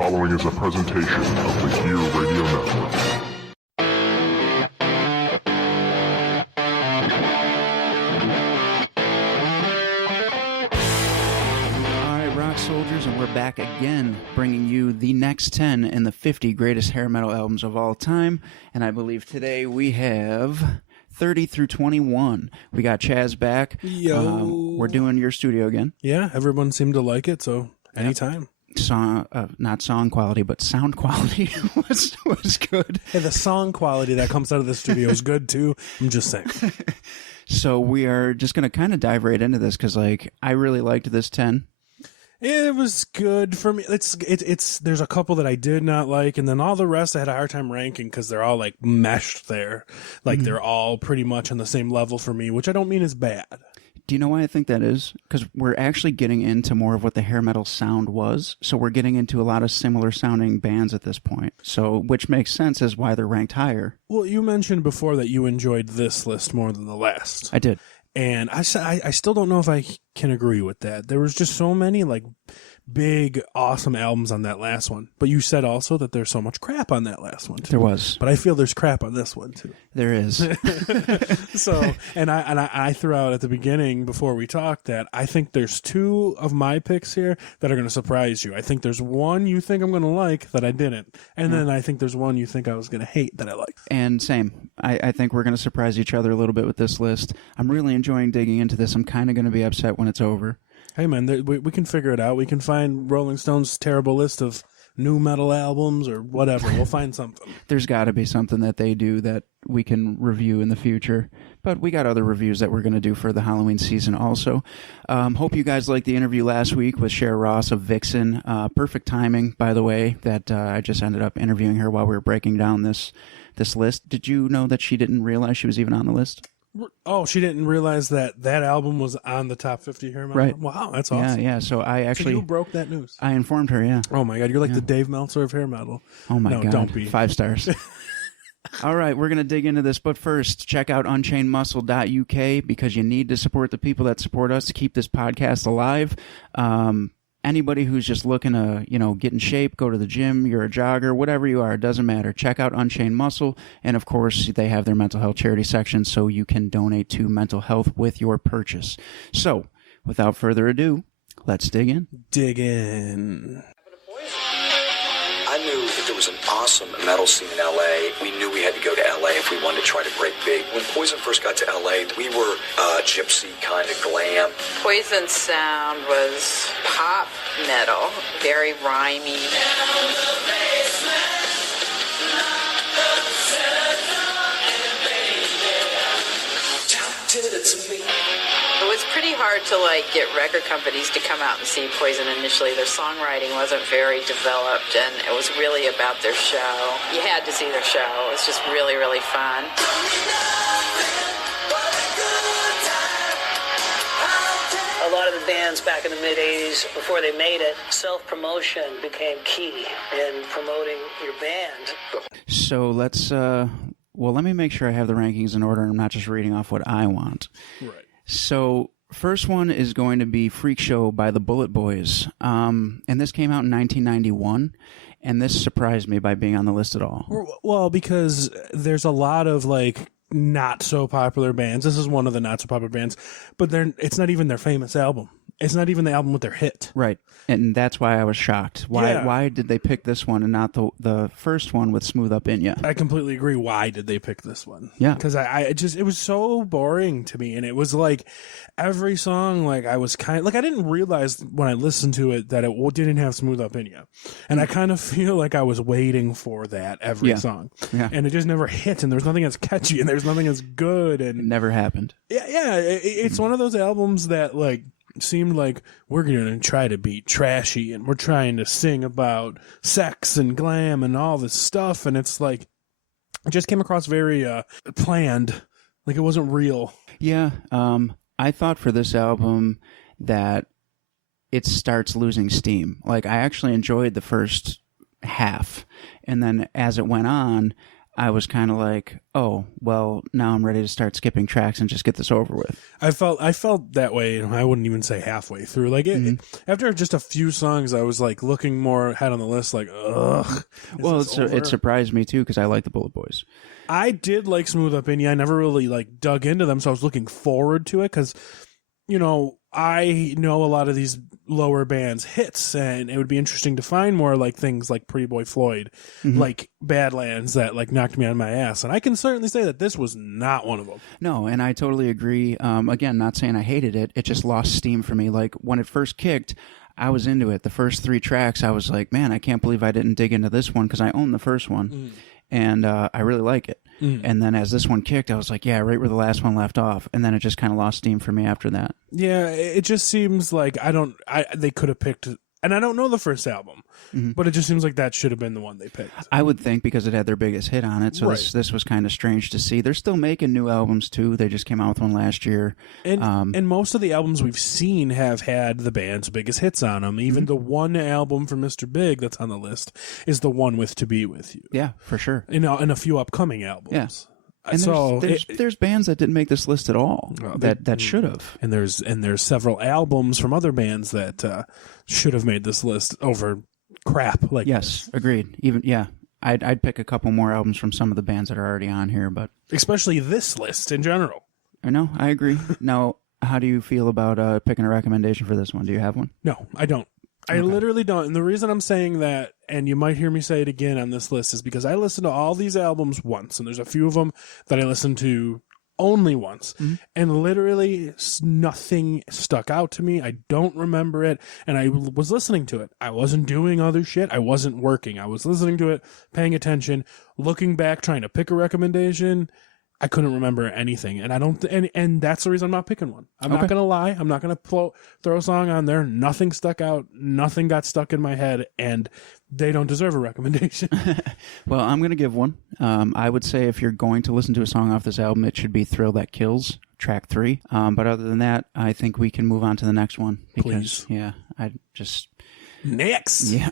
following is a presentation of the Gear Radio Network. Soldiers, and we're back again bringing you the next 10 in the 50 greatest hair metal albums of all time. And I believe today we have 30 through 21. We got Chaz back. Yo. We're doing your studio again. Yeah, everyone seemed to like it, so anytime. Not song quality, but sound quality was good. Hey, the song quality that comes out of the studio is good too. I'm just saying. So we are just going to kind of dive right into this because, I really liked this 10. It was good for me. It's there's a couple that I did not like, and then all the rest I had a hard time ranking because they're all meshed there. They're all pretty much on the same level for me, which I don't mean is bad. Do you know why I think that is? Because we're actually getting into more of what the hair metal sound was. So we're getting into a lot of similar sounding bands at this point. So, which makes sense as why they're ranked higher. Well, you mentioned before that you enjoyed this list more than the last. I did. And I still don't know if I can agree with that. There was just so many big, awesome albums on that last one. But you said also that there's so much crap on that last one too. There was. But I feel there's crap on this one too. There is. So, and I threw out at the beginning before we talked that I think there's two of my picks here that are going to surprise you. I think there's one you think I'm going to like that I didn't. And then I think there's one you think I was going to hate that I liked. And same. I think we're going to surprise each other a little bit with this list. I'm really enjoying digging into this. I'm kind of going to be upset when it's over. Hey, man, we can figure it out. We can find Rolling Stone's terrible list of new metal albums or whatever. We'll find something. There's got to be something that they do that we can review in the future. But we got other reviews that we're going to do for the Halloween season also. Hope you guys liked the interview last week with Cher Ross of Vixen. Perfect timing, by the way, that I just ended up interviewing her while we were breaking down this list. Did you know that she didn't realize she was even on the list? Oh, she didn't realize that album was on the top 50 hair metal? Right. Wow, that's awesome. Yeah. So I actually... So you broke that news. I informed her, yeah. Oh, my God. You're like the Dave Meltzer of hair metal. Oh, my God. Don't be. 5 stars. All right, we're going to dig into this. But first, check out unchainedmuscle.uk because you need to support the people that support us to keep this podcast alive. Anybody who's just looking to, get in shape, go to the gym, you're a jogger, whatever you are, it doesn't matter. Check out Unchained Muscle. And, of course, they have their mental health charity section so you can donate to mental health with your purchase. So, without further ado, let's dig in. Dig in. I knew that there was an awesome metal scene in LA. We knew we had to go to LA if we wanted to try to break big. When Poison first got to LA, we were gypsy kind of glam. Poison's sound was pop metal, very rhymey. It was pretty hard to get record companies to come out and see Poison initially. Their songwriting wasn't very developed, and it was really about their show. You had to see their show. It was just really, really fun. A lot of the bands back in the mid-'80s, before they made it, self-promotion became key in promoting your band. So let's, let me make sure I have the rankings in order and I'm not just reading off what I want. Right. So first one is going to be Freak Show by the Bullet Boys. And this came out in 1991. And this surprised me by being on the list at all. Well, because there's a lot of not so popular bands. This is one of the not so popular bands, but it's not even their famous album. It's not even the album with their hit. Right. And that's why I was shocked. Why did they pick this one and not the first one with Smooth Up In Ya? I completely agree. Why did they pick this one? Yeah. Because it was so boring to me. And it was every song, I was I didn't realize when I listened to it that it didn't have Smooth Up In Ya. And I kind of feel like I was waiting for that every song. Yeah. And it just never hit. And there's nothing that's catchy and there's nothing that's good. And it never happened. Yeah. It's one of those albums that seemed like we're going to try to be trashy and we're trying to sing about sex and glam and all this stuff. And it's it just came across very planned. It wasn't real. Yeah. I thought for this album that it starts losing steam. I actually enjoyed the first half. And then as it went on, I was kind of like, oh, well, now I'm ready to start skipping tracks and just get this over with. I felt that way. I wouldn't even say halfway through. Like after just a few songs, I was like looking more ahead on the list, like, ugh. Well, it surprised me too because I like the Bullet Boys. I did like Smooth Opinion. I never really like dug into them, so I was looking forward to it because, I know a lot of these lower bands' hits, and it would be interesting to find more like things like Pretty Boy Floyd, like Badlands that like knocked me on my ass. And I can certainly say that this was not one of them. No, and I totally agree. Again, not saying I hated it. It just lost steam for me. Like when it first kicked, I was into it. The first 3 tracks, I was like, man, I can't believe I didn't dig into this one because I own the first one. And I really like it. And then as this one kicked, I was like, yeah, right where the last one left off. And then it just kind of lost steam for me after that. Yeah, it just seems like they could have picked, and I don't know the first album, but it just seems like that should have been the one they picked. I would think because it had their biggest hit on it. So Right. this was kind of strange to see. They're still making new albums too. They just came out with one last year. And most of the albums we've seen have had the band's biggest hits on them. Even the one album from Mr. Big that's on the list is the one with To Be With You. Yeah, for sure. And a few upcoming albums. Yeah. And So there's bands that didn't make this list at all that should have. and there's several albums from other bands that should have made this list over crap like Yes, agreed. Even I'd pick a couple more albums from some of the bands that are already on here, but especially this list in general. I agree. Now, how do you feel about picking a recommendation for this one? Do you have one? No, I don't. I literally don't. And the reason I'm saying that, and you might hear me say it again on this list, is because I listened to all these albums once, and there's a few of them that I listened to only once, and literally nothing stuck out to me. I don't remember it, and I was listening to it. I wasn't doing other shit. I wasn't working. I was listening to it, paying attention, looking back, trying to pick a recommendation. I couldn't remember anything, and I don't. And that's the reason I'm not picking one. I'm not gonna lie. I'm not gonna throw a song on there. Nothing stuck out. Nothing got stuck in my head, and they don't deserve a recommendation. Well, I'm gonna give one. I would say if you're going to listen to a song off this album, it should be "Thrill That Kills," track 3. But other than that, I think we can move on to the next one. Because, Please. Yeah, I just Next. yeah.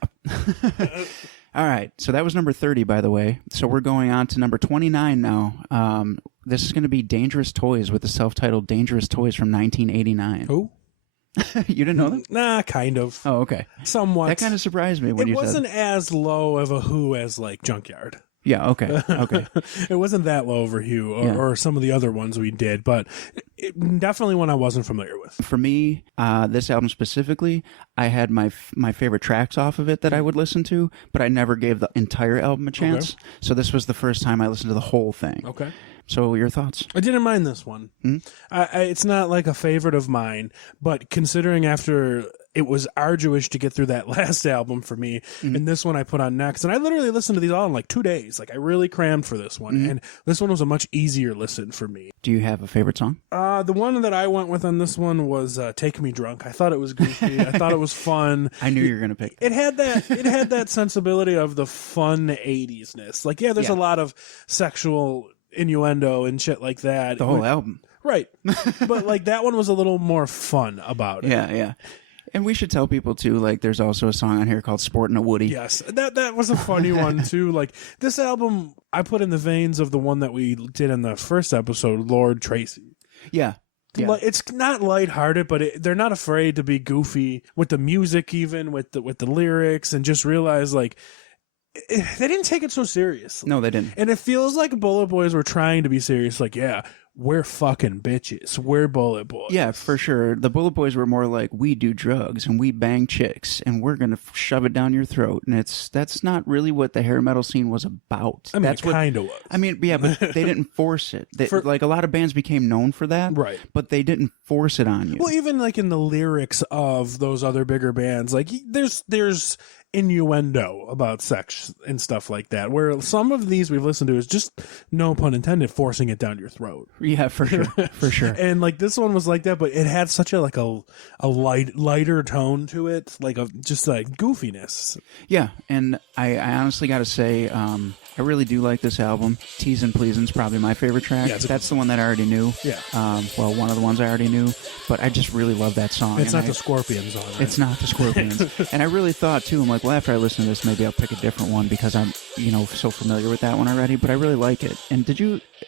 All right, so that was number 30, by the way. So we're going on to number 29 now. This is going to be Dangerous Toys with the self-titled Dangerous Toys from 1989. Who? You didn't know that? Nah, kind of. Oh, okay. Somewhat. That kind of surprised me when It you wasn't said. as low of a Who as like Junkyard. Yeah, okay, okay. It wasn't that low over Who or some of the other ones we did, but definitely one I wasn't familiar with. For me, this album specifically, I had my favorite tracks off of it that I would listen to, but I never gave the entire album a chance. Okay. So this was the first time I listened to the whole thing. Okay. So your thoughts? I didn't mind this one. It's not like a favorite of mine, but considering after it was arduous to get through that last album for me, and this one I put on next, and I literally listened to these all in like 2 days. Like I really crammed for this one, and this one was a much easier listen for me. Do you have a favorite song? The one that I went with on this one was "Take Me Drunk." I thought it was goofy. I thought it was fun. I knew you were gonna pick that. It had that sensibility of the fun 80s-ness. Like there's a lot of sexual innuendo and shit like that. The whole album. Right. But like that one was a little more fun about it. Yeah. And we should tell people too, like there's also a song on here called Sportin' a Woody. Yes. That was a funny one too. Like this album I put in the veins of the one that we did in the first episode, Lord Tracy. Yeah. It's not lighthearted, but they're not afraid to be goofy with the music, even with the lyrics, and just realize like they didn't take it so serious. No, they didn't. And it feels like Bullet Boys were trying to be serious. Like, yeah, we're fucking bitches. We're Bullet Boys. Yeah, for sure. The Bullet Boys were more like, we do drugs and we bang chicks and we're going to shove it down your throat. And that's not really what the hair metal scene was about. I mean, that's it kind of was. I mean, yeah, but they didn't force it. Like a lot of bands became known for that. Right. But they didn't force it on you. Well, even like in the lyrics of those other bigger bands, like there's innuendo about sex and stuff like that, where some of these we've listened to is just, no pun intended, forcing it down your throat. Yeah, for sure. For sure. And like this one was like that, but it had such a lighter tone to it, like just like goofiness. Yeah, and I honestly got to say, I really do like this album. Teasin' Pleasin's probably my favorite track. Yeah, that's the one that I already knew. Yeah. Well, one of the ones I already knew, but I just really love that song. It's not the Scorpions on it. It's not the Scorpions. And I really thought too, I'm like, like, well, after I listen to this, maybe I'll pick a different one because I'm, so familiar with that one already, but I really like it. And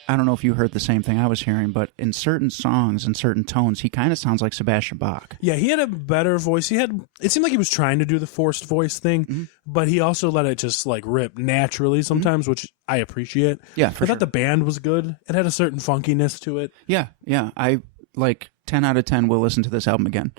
I don't know if you heard the same thing I was hearing, but in certain songs and certain tones, he kind of sounds like Sebastian Bach. Yeah, he had a better voice. It seemed like he was trying to do the forced voice thing, but he also let it just like rip naturally sometimes, which I appreciate. Yeah, for I sure. thought the band was good. It had a certain funkiness to it. Yeah. I like 10 out of 10 will listen to this album again.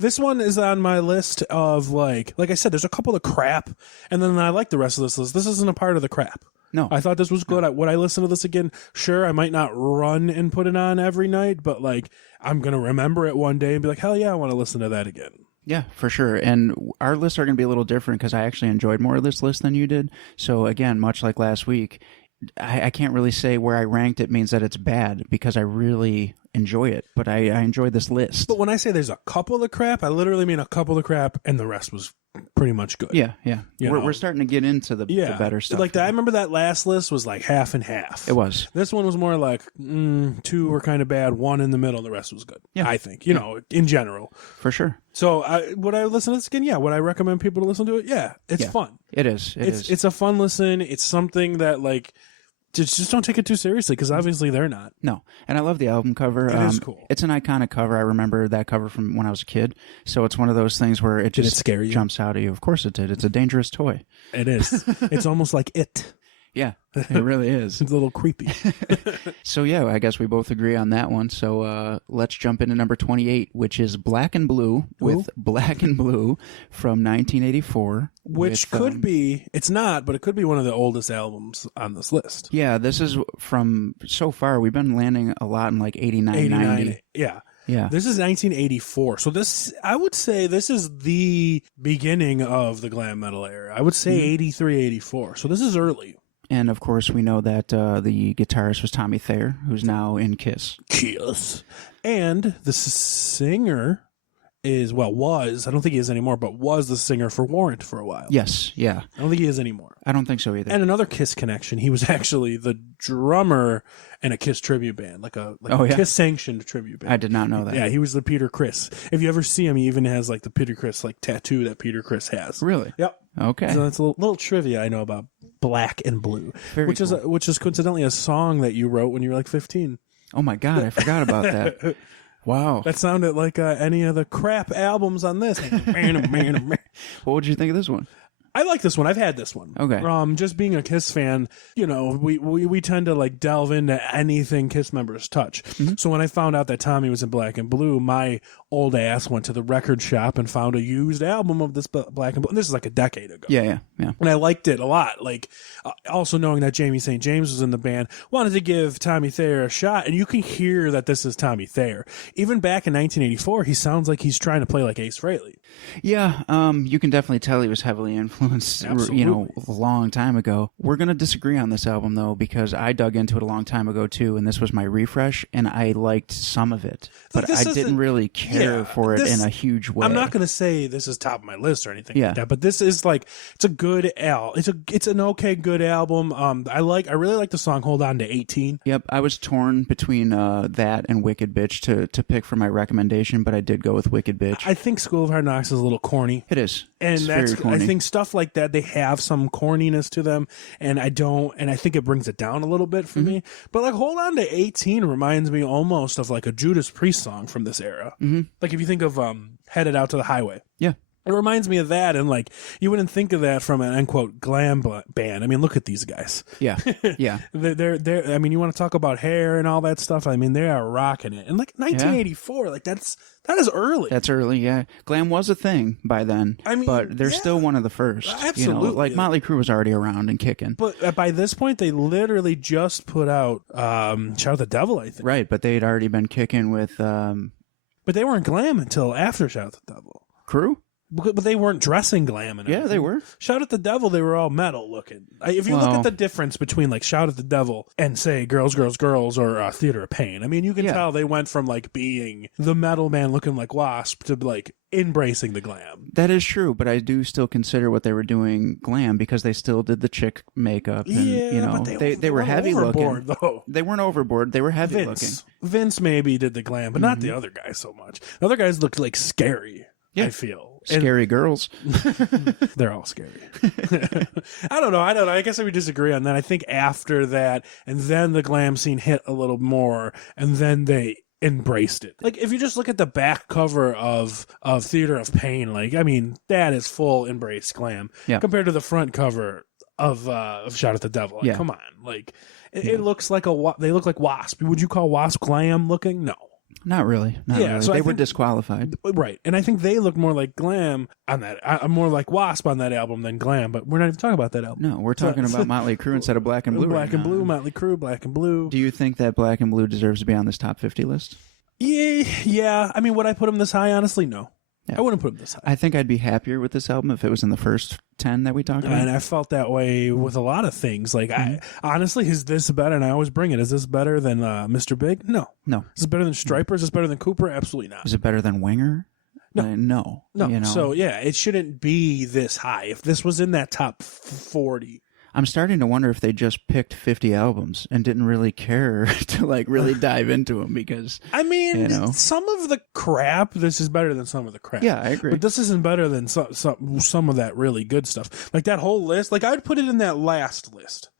This one is on my list of like I said, there's a couple of crap, and then I like the rest of this list. This isn't a part of the crap. No. I thought this was good. Would I listen to this again? Sure, I might not run and put it on every night, but like I'm going to remember it one day and be like, hell yeah, I want to listen to that again. Yeah, for sure. And our lists are going to be a little different because I actually enjoyed more of this list than you did. So again, much like last week, I can't really say where I ranked it means that it's bad because I really enjoy it, but I enjoyed this list. But when I say there's a couple of crap, I literally mean a couple of crap, and the rest was pretty much good. Yeah. know. We're starting to get into the better stuff. Like I remember that last list was like half and half. It was. This one was more like 2 were kind of bad, 1 in the middle, the rest was good. Yeah. I think, in general. For sure. So would I listen to this again? Yeah. Would I recommend people to listen to it? Yeah. It's fun. It is. It's a fun listen. It's something that like just don't take it too seriously because obviously they're not. No. And I love the album cover. It is cool. It's an iconic cover. I remember that cover from when I was a kid. So it's one of those things where it Did just it scare you? jumps out at you. Of course it did. It's a dangerous toy. It is. It's almost like It. Yeah, it really is. It's a little creepy. So yeah, I guess we both agree on that one. So let's jump into number 28, which is Black and Blue with Black and Blue from 1984. Which could be, it's not, but it could be one of the oldest albums on this list. Yeah, this is from, so far, we've been landing a lot in like 89, 90. Yeah. Yeah. This is 1984. So this, I would say this is the beginning of the glam metal era. I would say 83, 84. So this is early. And of course, we know that the guitarist was Tommy Thayer, who's now in Kiss. Kiss. And the singer was, I don't think he is anymore, but was the singer for Warrant for a while. Yes, yeah. I don't think he is anymore. I don't think so either. And another Kiss connection. He was actually the drummer in a Kiss tribute band, like a Kiss sanctioned tribute band. I did not know that. Yeah, he was the Peter Criss. If you ever see him, he even has like the Peter Criss like tattoo that Peter Criss has. Really? Yep. Okay. So that's a little trivia I know about Black and Blue, Very which cool. is coincidentally a song that you wrote when you were like 15. Oh my God, I forgot about that. Wow. That sounded like any of the crap albums on this. What would you think of this one? I like this one. I've had this one. Okay. Just being a Kiss fan, we tend to like delve into anything Kiss members touch. Mm-hmm. So when I found out that Tommy was in Black and Blue, my old ass went to the record shop and found a used album of this Black and Blue. And this is like a decade ago. Yeah. And I liked it a lot. Like, also knowing that Jamie St. James was in the band, wanted to give Tommy Thayer a shot. And you can hear that this is Tommy Thayer. Even back in 1984, he sounds like he's trying to play like Ace Frehley. Yeah, you can definitely tell he was heavily influenced, Absolutely. a long time ago. We're going to disagree on this album, though, because I dug into it a long time ago, too, and this was my refresh, and I liked some of it. But I didn't really care for it in a huge way. I'm not going to say this is top of my list or anything Yeah. like that, but this is like, it's a good it's an okay, good album. I really like the song Hold On to 18. Yep, I was torn between that and Wicked Bitch to pick for my recommendation, but I did go with Wicked Bitch. I think School of Hard Knocks is a little corny. It is. And It's that's, very corny. I think stuff like that, they have some corniness to them, and I think it brings it down a little bit for me. But like Hold On to 18 reminds me almost of like a Judas Priest song from this era. Like if you think of Headed Out to the Highway. Yeah. It reminds me of that, and like you wouldn't think of that from an end quote glam band. I mean, look at these guys. Yeah. Yeah. They're. I mean, you want to talk about hair and all that stuff. I mean, they are rocking it. And like 1984, like that is early. That's early, yeah. Glam was a thing by then, I mean, but they're still one of the first. Absolutely. Like Motley Crue was already around and kicking. But by this point, they literally just put out Shout at the Devil, I think. Right, but they'd already been kicking with But they weren't glam until after Shout at the Devil. Crue? But they weren't dressing glam. And Yeah, everything. they were. Shout at the Devil, they were all metal looking. If you look at the difference between like Shout at the Devil and say Girls, Girls, Girls or Theater of Pain, I mean, you can tell they went from like being the metal man looking like Wasp to like embracing the glam. That is true, but I do still consider what they were doing glam because they still did the chick makeup. And, but they were weren't heavy overboard, looking. though. They weren't overboard. They were heavy looking. Vince maybe did the glam, but not the other guys so much. The other guys looked like scary. I feel Scary girls. They're all scary. I don't know. I guess I would disagree on that. I think after that, and then the glam scene hit a little more, and then they embraced it. Like, if you just look at the back cover of Theater of Pain, like, I mean, that is full embrace glam compared to the front cover of Shout at the Devil. Like, come on. Like, it looks like they look like Wasp. Would you call Wasp glam looking? No. Not really. Not really. So they were disqualified. Right. And I think they look more like glam on that. I'm more like Wasp on that album than glam, but we're not even talking about that album. No, we're talking about Motley Crue instead of Black and Blue. Black and Blue, Motley Crue, Black and Blue. Do you think that Black and Blue deserves to be on this top 50 list? Yeah. I mean, would I put them this high? Honestly, no. Yeah. I wouldn't put them this high. I think I'd be happier with this album if it was in the first 10 that we talked about. And I felt that way with a lot of things. Like, I honestly, is this better? And I always bring it. Is this better than Mr. Big? No. No. Is it better than Stryper? Is this better than Cooper? Absolutely not. Is it better than Winger? No. No. You know? So, yeah, it shouldn't be this high. If this was in that top 40... I'm starting to wonder if they just picked 50 albums and didn't really care to like really dive into them because I mean, you know, some of the crap, this is better than some of the crap. Yeah, I agree. But this isn't better than some of that really good stuff. Like that whole list, like I'd put it in that last list.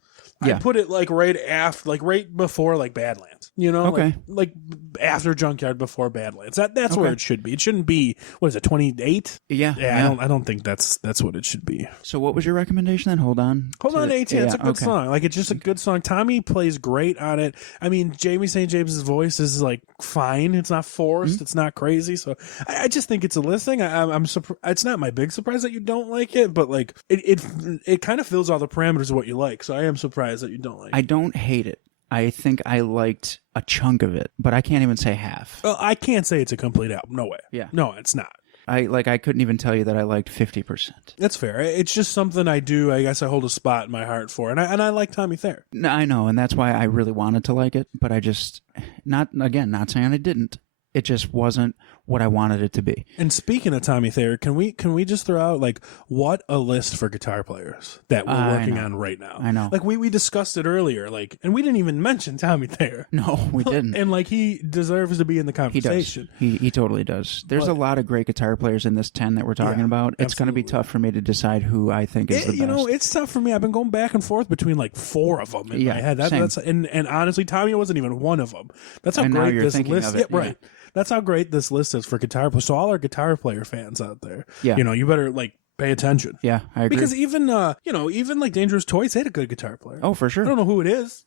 Yeah. I'd put it like right after, like right before like Badlands. You know, okay, like after Junkyard, before Badlands. That's where it should be. It shouldn't be. What is it? 28? Yeah. I don't think that's what it should be. So what was your recommendation then? Hold on. 18. It's a good song. Like it's just a good song. Tommy plays great on it. I mean, Jamie St. James's voice is like fine. It's not forced. Mm-hmm. It's not crazy. So I just think it's a listing. I'm surprised. It's not my big surprise that you don't like it, but like it kind of fills all the parameters of what you like. So I am surprised that you don't like it. I don't hate it. I think I liked a chunk of it, but I can't even say half. Well, I can't say it's a complete album. No way. Yeah. No, it's not. I couldn't even tell you that I liked 50%. That's fair. It's just something I do. I guess I hold a spot in my heart for, and I like Tommy Thayer. No, I know, and that's why I really wanted to like it, but I just not saying I didn't. It just wasn't what I wanted it to be. And speaking of Tommy Thayer, can we just throw out like what a list for guitar players that we're working on right now? I know. Like we discussed it earlier, like, and we didn't even mention Tommy Thayer. No, we didn't. And like he deserves to be in the conversation. He does. He totally does. There's a lot of great guitar players in this 10 that we're talking about. It's going to be tough for me to decide who I think is the best. You know, it's tough for me. I've been going back and forth between like 4 of them in my head. That's and honestly, Tommy wasn't even one of them. That's how great this list is. Right. That's how great this list is for guitar players. So all our guitar player fans out there, you know, you better like pay attention. Yeah, I agree. Because even even like Dangerous Toys, they had a good guitar player. Oh, for sure. I don't know who it is,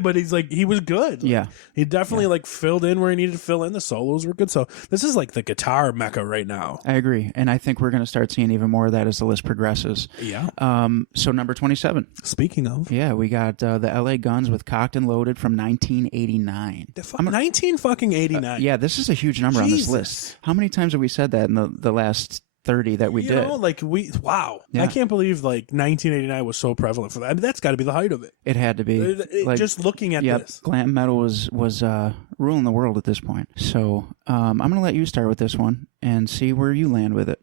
but he was good. Like, yeah, he definitely like filled in where he needed to fill in. The solos were good. So this is like the guitar mecca right now. I agree, and I think we're going to start seeing even more of that as the list progresses. Yeah. So number 27. Speaking of, we got the LA Guns with Cocked and Loaded from 1989. 1989. Yeah, this is a huge number on this list. How many times have we said that in the last 30 that we did? You know, like wow. Yeah. I can't believe like 1989 was so prevalent for that. I mean, that's got to be the height of it. It had to be. Like, just looking at this. Glam metal was ruling the world at this point. So I'm going to let you start with this one and see where you land with it.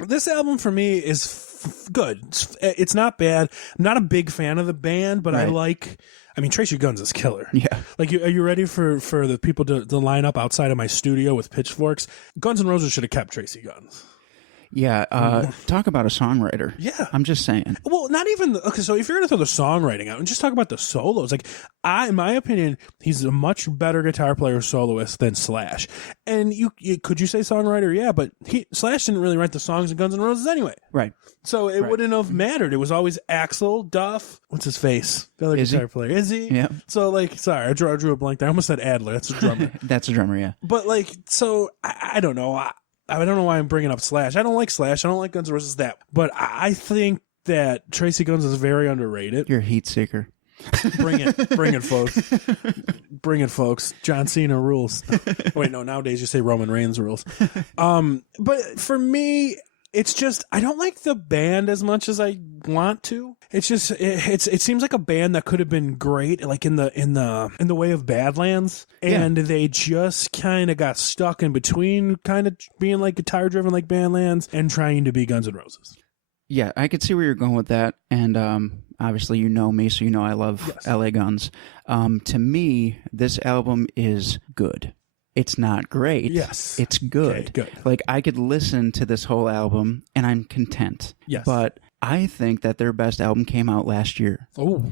This album for me is good. It's not bad. I'm not a big fan of the band, but right. I mean, Tracy Guns is killer. Yeah. Like, are you ready for the people to line up outside of my studio with pitchforks? Guns N' Roses should have kept Tracy Guns. Yeah, talk about a songwriter. Yeah. I'm just saying. Well, not even... Okay, so if you're going to throw the songwriting out and just talk about the solos, like, in my opinion, he's a much better guitar player soloist than Slash. And could you say songwriter? Yeah, but Slash didn't really write the songs in Guns N' Roses anyway. Right. So it wouldn't have mattered. It was always Axl, Duff. What's his face? The other guitar player. Is he? Yeah. So, like, sorry, I drew a blank there. I almost said Adler. That's a drummer. That's a drummer, yeah. But, like, so, I don't know. I don't know why I'm bringing up Slash. I don't like Slash. I don't like Guns N' Roses that. But I think that Tracy Guns is very underrated. You're a heat seeker. Bring it, folks. Bring it, folks. John Cena rules. Wait, no. Nowadays you say Roman Reigns rules. But for me, it's just I don't like the band as much as I want to. It's just it seems like a band that could have been great, like in the way of Badlands, and they just kind of got stuck in between, kind of being like guitar driven like Badlands and trying to be Guns N' Roses. Yeah, I could see where you're going with that, and obviously you know me, so you know I love LA Guns. To me, this album is good. it's not great. Yes. It's good. Okay, good. Like, I could listen to this whole album and I'm content. Yes. But I think that their best album came out last year. Oh,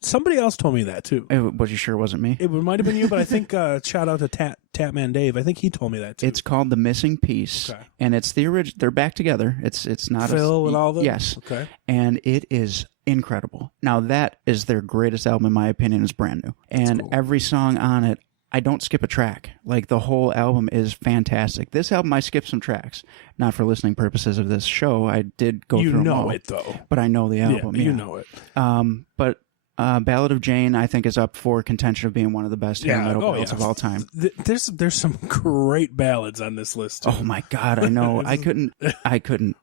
somebody else told me that too. Was you sure it wasn't me? It might have been you, but I think shout out to Tatman Dave. I think he told me that too. It's called The Missing Piece, Okay. and it's the original. They're back together. It's not Phil and all them? Yes. Okay. And it is incredible. Now that is their greatest album in my opinion. Is brand new, and cool. every song on it, I don't skip a track. Like, the whole album is fantastic. This album, I skipped some tracks, not for listening purposes of this show. I did go through them all, it though. but I know the album. You know it. But Ballad of Jane, I think, is up for contention of being one of the best hair metal ballads of all time. There's some great ballads on this list too. Oh my God, I know. I couldn't.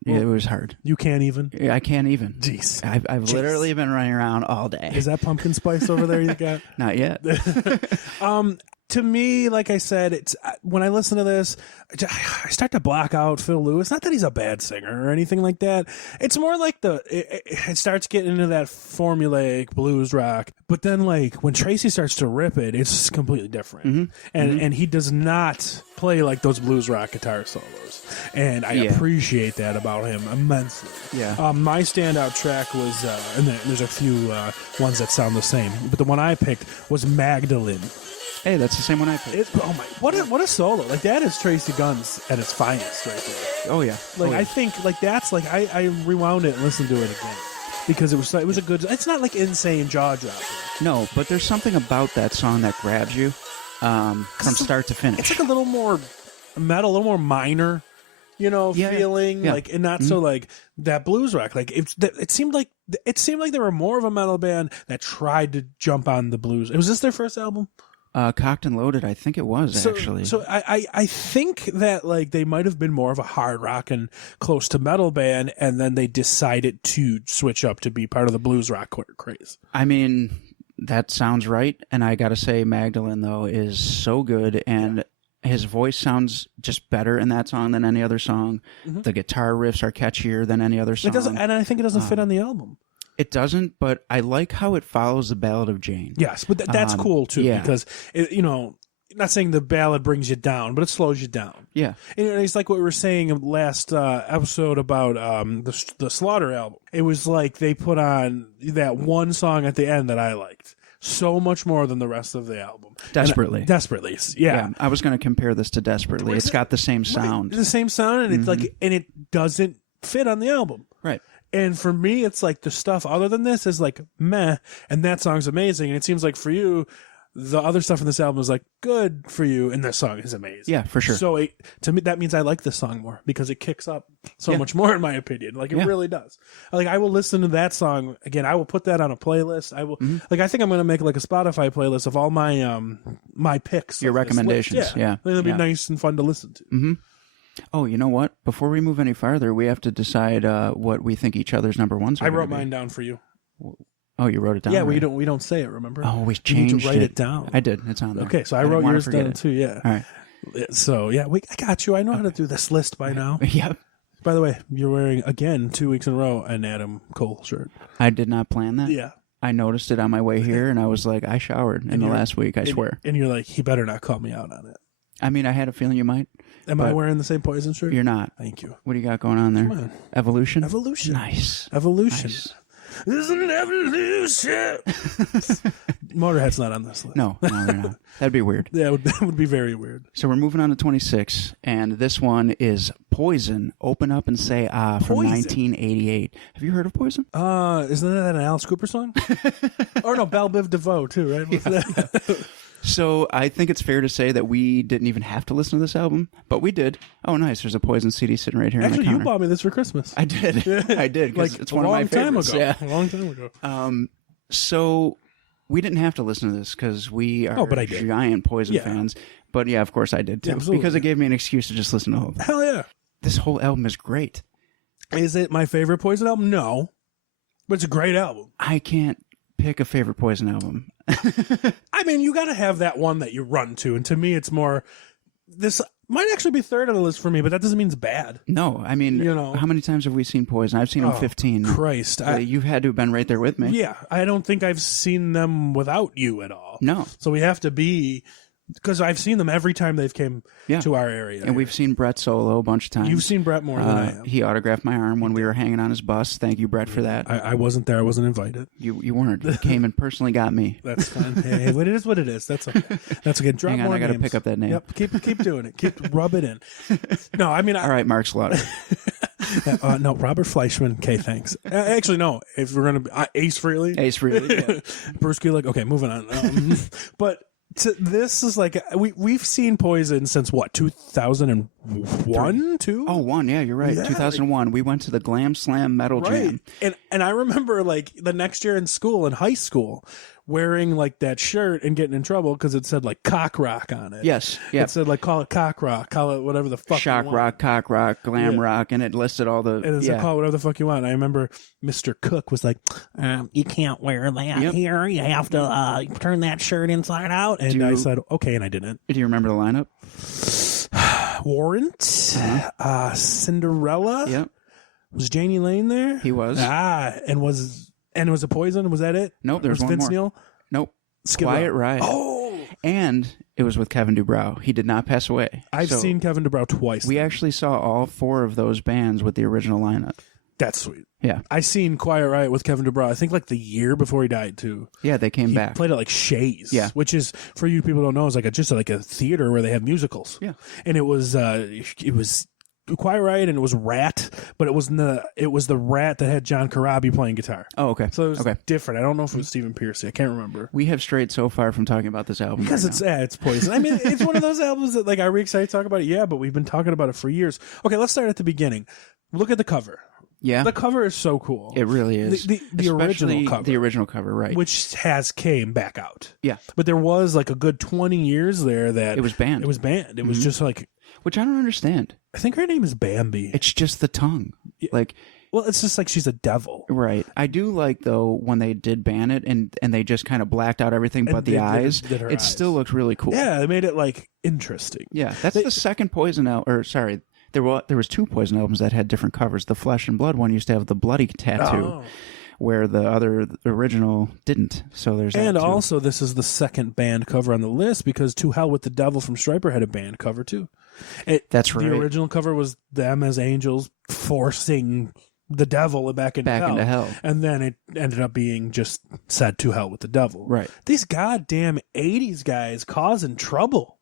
It was hard. You can't even. I can't even. Jeez. I've literally been running around all day. Is that pumpkin spice over there you got? Not yet. To me, like I said, it's when I listen to this, I start to block out Phil Lewis. Not that he's a bad singer or anything like that. It's more like it starts getting into that formulaic blues rock. But then, like, when Tracy starts to rip it, it's completely different. Mm-hmm. And he does not play like those blues rock guitar solos. And I appreciate that about him immensely. Yeah. My standout track was, and there's a few ones that sound the same, but the one I picked was Magdalene. Hey, that's the same one I picked. What a solo! Like, that is Tracy Guns at its finest, right there. Oh yeah. Like, Oh, yeah. I think like that's like I rewound it and listened to it again because it was a good. It's not like insane jaw dropping. No, but there's something about that song that grabs you from start to finish. It's like a little more metal, a little more minor, feeling yeah. like, and not so like that blues rock. Like it seemed like they were more of a metal band that tried to jump on the blues. Was this their first album? Cocked and Loaded, I think it was actually. So I think that, like, they might have been more of a hard rock and close to metal band, and then they decided to switch up to be part of the blues rock craze. I mean, that sounds right. And I got to say, Magdalene, though, is so good. And his voice sounds just better in that song than any other song. Mm-hmm. The guitar riffs are catchier than any other song. It doesn't, and I think it doesn't fit on the album. It doesn't, but I like how it follows the Ballad of Jane. Yes, but that's cool, too, because, not saying the ballad brings you down, but it slows you down. Yeah. And it's like what we were saying last episode about the Slaughter album. It was like they put on that one song at the end that I liked so much more than the rest of the album. Desperately. Desperately, yeah. I was going to compare this to Desperately. It's got the same sound. Right. The same sound, and it's like, and it doesn't fit on the album. Right. And for me, it's like the stuff other than this is like meh, and that song's amazing. And it seems like for you, the other stuff in this album is like good for you, and this song is amazing. Yeah, for sure. So to me, that means I like this song more because it kicks up so much more, in my opinion. Like, it really does. Like, I will listen to that song again. I will put that on a playlist. I will I think I'm going to make like a Spotify playlist of all my my picks. Your recommendations. Yeah. It'll be nice and fun to listen to. Mm-hmm. Oh, you know what? Before we move any farther, we have to decide what we think each other's number ones are. I wrote mine down for you. Oh, you wrote it down? Yeah, already? we don't say it, remember? Oh, we You changed need to write it down. I did. It's on there. Okay, so I wrote yours down too, yeah. All right. So, yeah, I got you. I know how to do this list by now. Yep. By the way, you're wearing, again, 2 weeks in a row, an Adam Cole shirt. I did not plan that. Yeah. I noticed it on my way here, and I was like, I showered in the last week, I swear. And you're like, he better not call me out on it. I mean, I had a feeling you might. Am I wearing the same Poison shirt? You're not. Thank you. What do you got going on there? Come on. Evolution? Evolution. Nice. Evolution. Nice. There's an evolution. Motorhead's not on this list. No, they're not. That'd be weird. Yeah, that would be very weird. So we're moving on to 26, and this one is Poison, Open Up and Say Ah from Poison. 1988. Have you heard of Poison? Isn't that an Alice Cooper song? Or no, Belle Biv DeVoe too, right? Yeah. So I think it's fair to say that we didn't even have to listen to this album, but we did. Oh, nice. There's a Poison CD sitting right here Actually, on the you counter. bought me this for Christmas. I did. I did, because Like it's one of my favorites. A long time ago. So we didn't have to listen to this because we are but I did. giant Poison Yeah. fans. But yeah, of course I did too, Absolutely. because it gave me an excuse to just listen to the whole thing. Hell yeah. This whole album is great. Is it my favorite Poison album? No. But it's a great album. I can't pick a favorite Poison album. I mean, you got to have that one that you run to. And to me, it's more, this might actually be third on the list for me, but that doesn't mean it's bad. No, I mean, how many times have we seen Poison? I've seen them 15. Christ. You've had to have been right there with me. Yeah. I don't think I've seen them without you at all. No. So we have to be because I've seen them every time they've came Yeah. to our area. And we've seen Brett solo a bunch of times. You've seen Brett more than I have. He autographed my arm when we were hanging on his bus. Thank you, Brett, for that. I wasn't there. I wasn't invited. You weren't. You came and personally got me. That's fine. Hey, what it is, what it is. That's okay. That's okay. Drop Hang on, more I gotta names. pick up that name. Yep. Keep doing it. Rub it in. No, I mean, All right, Mark Slaughter. no, Robert Fleischman. Okay, thanks. Actually, no. If we're gonna be Ace Frehley, Ace Frehley. Yeah. Bruce Kulick. Okay, moving on. But this is like we've seen Poison since what 2001, 2. Oh, one. Yeah, you're right. Yeah, 2001. We went to the Glam Slam Metal Jam. And I remember like the next year in high school, wearing like that shirt and getting in trouble because it said like cock rock on it. Yes. Yeah. It said like call it cock rock, call it whatever the fuck. Shock you want. rock, cock rock, glam Yeah. rock, and it listed all the. And it's like call it whatever the fuck you want. I remember Mr. Cook was like, you can't wear that Yep. here. You have to turn that shirt inside out. And I said, okay, and I didn't. Do you remember the lineup? Warrant, Cinderella. Yep. Was Janie Lane there? He was. And it was a Poison. Was that it? Nope, there's was one Vince more. Neil? Nope. Skid Quiet Row. Riot. Oh, And it was with Kevin DuBrow. He did not pass away. I've So seen Kevin DuBrow twice. We actually saw all 4 of those bands with the original lineup. That's sweet. Yeah. I seen Quiet Riot with Kevin DuBrow. I think like the year before he died too. Yeah, they came He back. played at like Shays, Yeah. which is for you people who don't know is like just like a theater where they have musicals. Yeah. And it was Quiet Riot and it was Rat, but it was the Rat that had John Corabi playing guitar. Oh, okay. So it was okay. different. I don't know if it was Stephen Piercy. I can't remember. We have strayed so far from talking about this album Because right it's Poison. I mean, it's one of those albums that like are we excited to talk about it? Yeah, but we've been talking about it for years. Okay, let's start at the beginning. Look at the cover. Yeah, The cover is so cool. it really is. The original Especially cover. the original cover, right? Which came back out. Yeah. But there was like a good 20 years there that It was banned. It was banned. It was just like, Which I don't understand. I think her name is Bambi. It's just the tongue. Like, Well, it's just like she's a devil. right. I do like, though, when they did ban it and they just kind of blacked out everything but the eyes. did her It eyes. still looks really cool. Yeah, they made it like interesting. Yeah, that's the second Poison album. Or, sorry, there was 2 Poison albums that had different covers. The Flesh and Blood one used to have the bloody tattoo, Oh. where the original didn't. So there's that And too. also, this is the second band cover on the list because To Hell with the Devil from Stryper had a band cover too. That's right. The original cover was them as angels forcing the devil back into hell. And then it ended up being just said To Hell with the Devil. Right. These goddamn 80s guys causing trouble,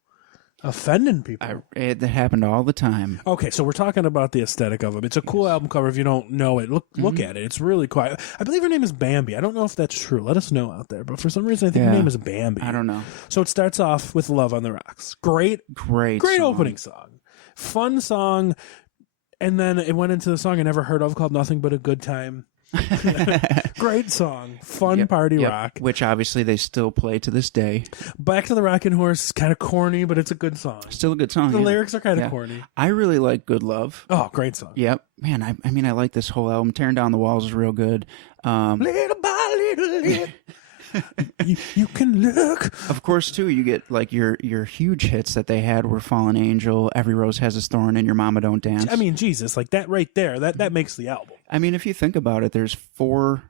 offending people. It happened all the time. Okay, so we're talking about the aesthetic of them. It's a cool album cover if you don't know it. Look at it. It's really quiet. I believe her name is Bambi. I don't know if that's true. Let us know out there. But for some reason, I think her Yeah. name is Bambi. I don't know. So it starts off with Love on the Rocks. Great Great song. opening song. Fun song. And then it went into the song I never heard of called Nothing But a Good Time. Great song. Fun Yep, party yep. rock. Which obviously they still play to this day. Back to the Rockin' Horse is kind of corny, but it's a good song. Still a good song. The yeah. lyrics are kind of Yeah. corny. I really like Good Love. Oh, great song. Yep. Man, I mean, I like this whole album. Tearing Down the Walls is real good. Little by little, you can look. Of course, too, you get like your huge hits that they had were Fallen Angel, Every Rose Has Its Thorn, and Your Mama Don't Dance. I mean, Jesus, like that right there, that makes the album. I mean, if you think about it, there's 4.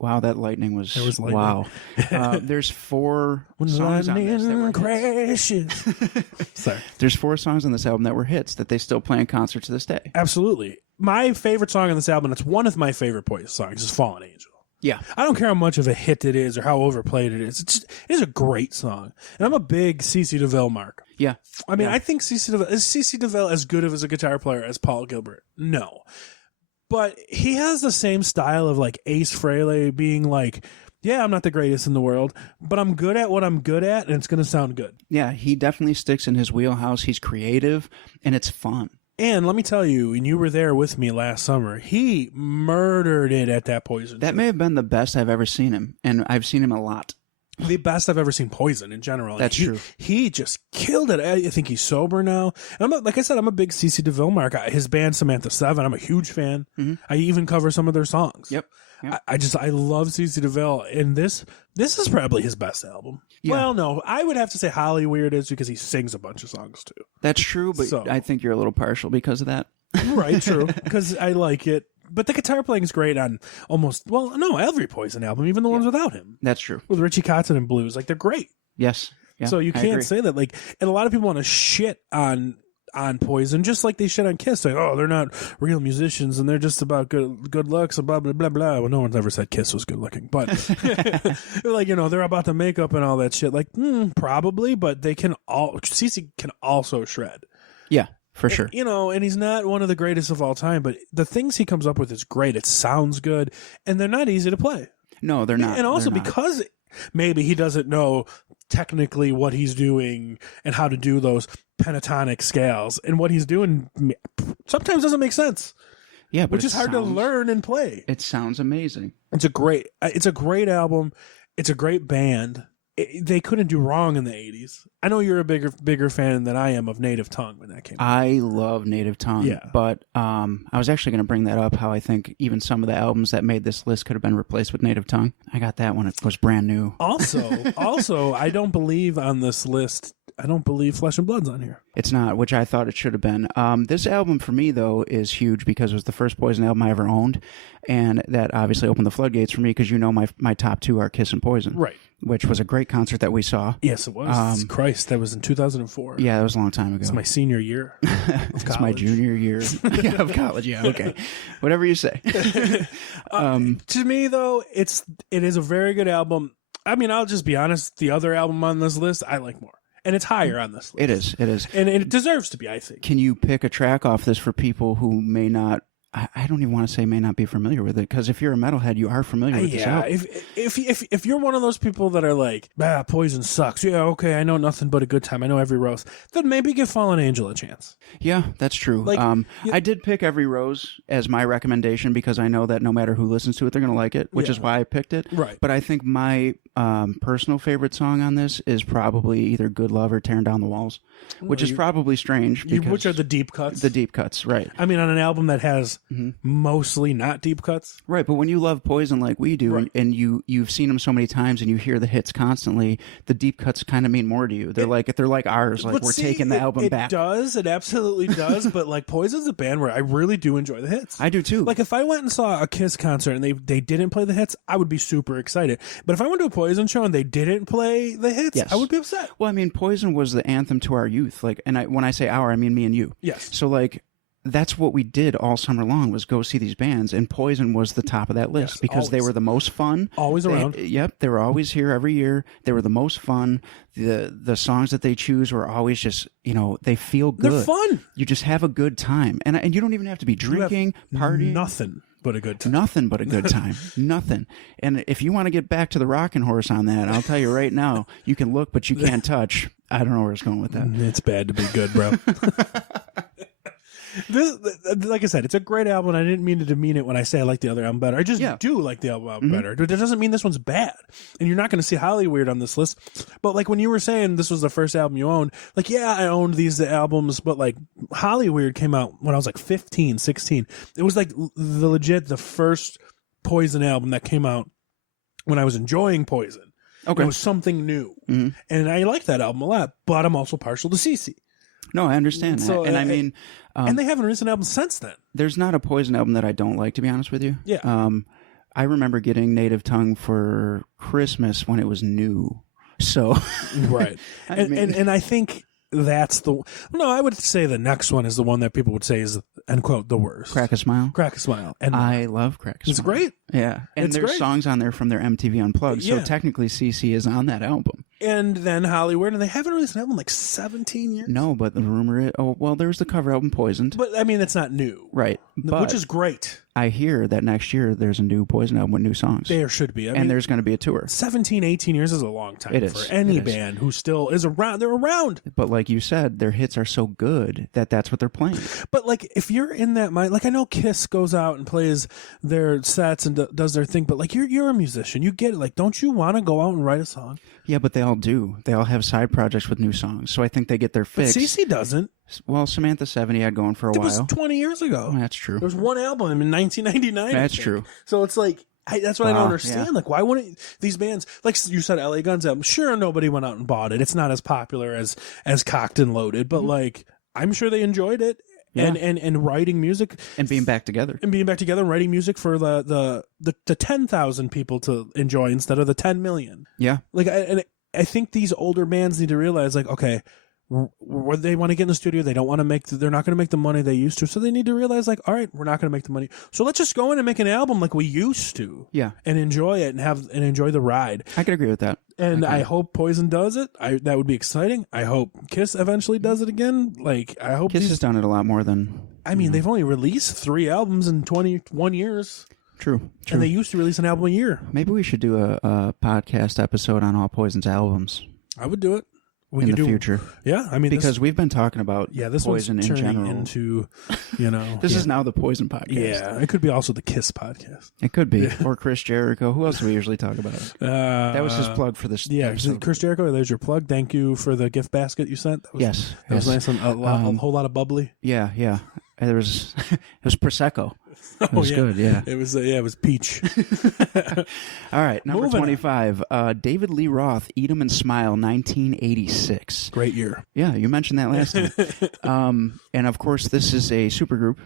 Wow, that lightning was. There was lightning. Wow. There's 4 When songs on this that were lightning hits. crashes. Sorry. There's 4 songs on this album that were hits that they still play in concert to this day. Absolutely. My favorite song on this album, it's one of my favorite Poison songs, is Fallen Angel. Yeah. I don't care how much of a hit it is or how overplayed it is. It is a great song. And I'm a big CeCe DeVille mark. Yeah. I mean, Yeah. I think is CeCe DeVille as good of as a guitar player as Paul Gilbert? No. But he has the same style of like Ace Frehley being like, yeah, I'm not the greatest in the world, but I'm good at what I'm good at and it's going to sound good. Yeah, he definitely sticks in his wheelhouse. He's creative, and it's fun. And let me tell you, and you were there with me last summer, he murdered it at that Poison. That may have been the best I've ever seen him, and I've seen him a lot. The best I've ever seen Poison in general. That's true. He just killed it. I think he's sober now. And like I said, I'm a big CeCe DeVille mark. His band Samantha 7, I'm a huge fan. I even cover some of their songs. Yep. Yep. I love CeCe DeVille, and this is probably his best album. Yeah. Well, no, I would have to say Holly Weird is because he sings a bunch of songs too. That's true, but So- I think you're a little partial because of that. Right, true, because I like it. But the guitar playing is great on every Poison album, even the ones without him. That's true. With Richie Kotzen and blues, like they're great. Yes. Yeah, So you I can't agree. say that. Like, and a lot of people want to shit on Poison, just like they shit on Kiss. Like, oh, they're not real musicians and they're just about good looks and blah blah blah blah. Well, no one's ever said Kiss was good looking, but like, you know, they're about the makeup and all that shit. Like, probably, but they can CC can also shred. Yeah, for sure. You know, and he's not one of the greatest of all time, but the things he comes up with is great. It sounds good, and they're not easy to play. No, they're not. And also They're not. because maybe he doesn't know technically what he's doing and how to do those pentatonic scales, and what he's doing sometimes doesn't make sense. Yeah, but which is hard to learn and play. It sounds amazing. It's a great album. It's a great band. They couldn't do wrong in the 80s. I know you're a bigger fan than I am of Native Tongue when that came out. I love Native Tongue. Yeah. But I was actually going to bring that up, how I think even some of the albums that made this list could have been replaced with Native Tongue. I got that when it was brand new. Also, I don't believe on this list, I don't believe Flesh and Blood's on here. It's not, which I thought it should have been. This album for me, though, is huge because it was the first Poison album I ever owned. And that obviously opened the floodgates for me because you know my top two are Kiss and Poison. Right. Which was a great concert that we saw. Yes, it was. Christ, that was in 2004. Yeah, that was a long time ago. It's my senior year. It's my junior year of college. Yeah, okay. Whatever you say. To me, though, it is a very good album. I mean, I'll just be honest. The other album on this list, I like more. And it's higher on this list. It is. It is. And it deserves to be, I think. Can you pick a track off this for people who may not, I don't even want to say may not be familiar with it, because if you're a metalhead, you are familiar with this album. If you're one of those people that are like, Poison sucks. Yeah, okay, I know nothing but a good time. I know Every Rose. Then maybe give Fallen Angel a chance. Yeah, that's true. Like, I did pick Every Rose as my recommendation because I know that no matter who listens to it, they're going to like it, which is why I picked it. Right. But I think my personal favorite song on this is probably either Good Love or Tearing Down the Walls, which is probably strange. Which are the deep cuts? The deep cuts, right. I mean, on an album that has mostly not deep cuts. Right, but when you love Poison like we do, Right. and you've seen them so many times and you hear the hits constantly, the deep cuts kind of mean more to you. They're like ours. Like, But we're see, taking the album it back. It absolutely does. But like, Poison's a band where I really do enjoy the hits. I do too. Like, if I went and saw a Kiss concert and they didn't play the hits, I would be super excited. But if I went to a Poison show and they didn't play the hits, Yes. I would be upset. Well, I mean, Poison was the anthem to our youth. Like, and when I say our, I mean me and you. Yes. So like, that's what we did all summer long, was go see these bands, and Poison was the top of that list Yes, because they always. were the most fun. Always around. Yep, they were always here every year. They were the most fun. The songs that they choose were always just, they feel good. They're fun. You just have a good time, and you don't even have to be drinking, partying. Nothing but a good time. Nothing but a good time. Nothing. And if you want to get back to the rocking horse on that, I'll tell you right now, you can look, but you can't touch. I don't know where it's going with that. It's bad to be good, bro. This, like I said, it's a great album. I didn't mean to demean it when I say I like the other album better. I just do like the album better. But it doesn't mean this one's bad. And you're not going to see Hollyweird on this list. But like when you were saying this was the first album you owned, like, yeah, I owned these albums, but like Hollyweird came out when I was like 15, 16. It was like the first Poison album that came out when I was enjoying Poison. Okay. It was something new. And I like that album a lot, but I'm also partial to CC. No, I understand So, that. And I mean, and they haven't released an album since then. there's not a Poison album that I don't like, to be honest with you. Yeah. I remember getting Native Tongue for Christmas when it was new. So, Right. And I think that's I would say the next one is the one that people would say is, end quote, the worst. Crack a Smile. Crack a Smile. And I love Crack a Smile. it's great. Yeah. And It's there's great. songs on there from their MTV Unplugged. So Yeah. technically CC is on that album. And then Hollywood, and they haven't released an album in like 17 years. No, but the rumor is, there's the cover album Poisoned. But I mean, it's not new. Right. But Which is great. I hear that next year there's a new Poison album with new songs. There should be. I mean, and there's going to be a tour. 17, 18 years is a long time It is. for any It is. band who still is around. They're around. But like you said, their hits are so good that that's what they're playing. But like, if you're in that mind, like I know Kiss goes out and plays their sets and does their thing, but like you're a musician, you get it. Like, don't you want to go out and write a song? Yeah, but they all do. They all have side projects with new songs. So I think they get their But fix. CC doesn't. Well, Samantha 70 had going for a It was while. 20 years ago. That's true. There was one album in 1999. I That's think. true. So it's like, that's what I don't Wow, understand. yeah. Like, why wouldn't these bands, like you said, LA Guns album, sure, nobody went out and bought it. It's not as popular as Cocked and Loaded, but like, I'm sure they enjoyed it. Yeah. And writing music And being back together. and being back together and writing music for the 10,000 people to enjoy instead of the 10 million. Yeah. Like, I think these older bands need to realize, like, okay, they want to get in the studio, they don't want to they're not going to make the money they used to, so they need to realize, like, all right, we're not going to make the money, so let's just go in and make an album like we used to, Yeah. and enjoy it and enjoy the ride. I could agree with that. And Okay. I hope Poison does it. That would be exciting. I hope Kiss eventually does it again. Like, I hope Kiss has done it a lot more than. I mean, they've only released 3 albums in 21 years, True. and they used to release an album a year. Maybe we should do a podcast episode on all Poison's albums I would do it. We in could the do, future. Yeah, I mean, Because we've been talking about this Poison one's in turning general. into, This yeah. is now the Poison podcast. Yeah, it could be also the Kiss podcast. It could be. Or Chris Jericho. Who else do we usually talk about? That was his plug for this. Yeah, episode. Chris Jericho, there's your plug. Thank you for the gift basket you sent. That was, Yes. That was yes. nice. A whole lot of bubbly. Yeah, yeah. There was it was Prosecco. It Oh, was yeah. good, yeah. It was it was peach. All right, number Moving on. 25, David Lee Roth, Eat 'em and Smile, 1986. Great year. Yeah, you mentioned that last time. And of course, this is a supergroup.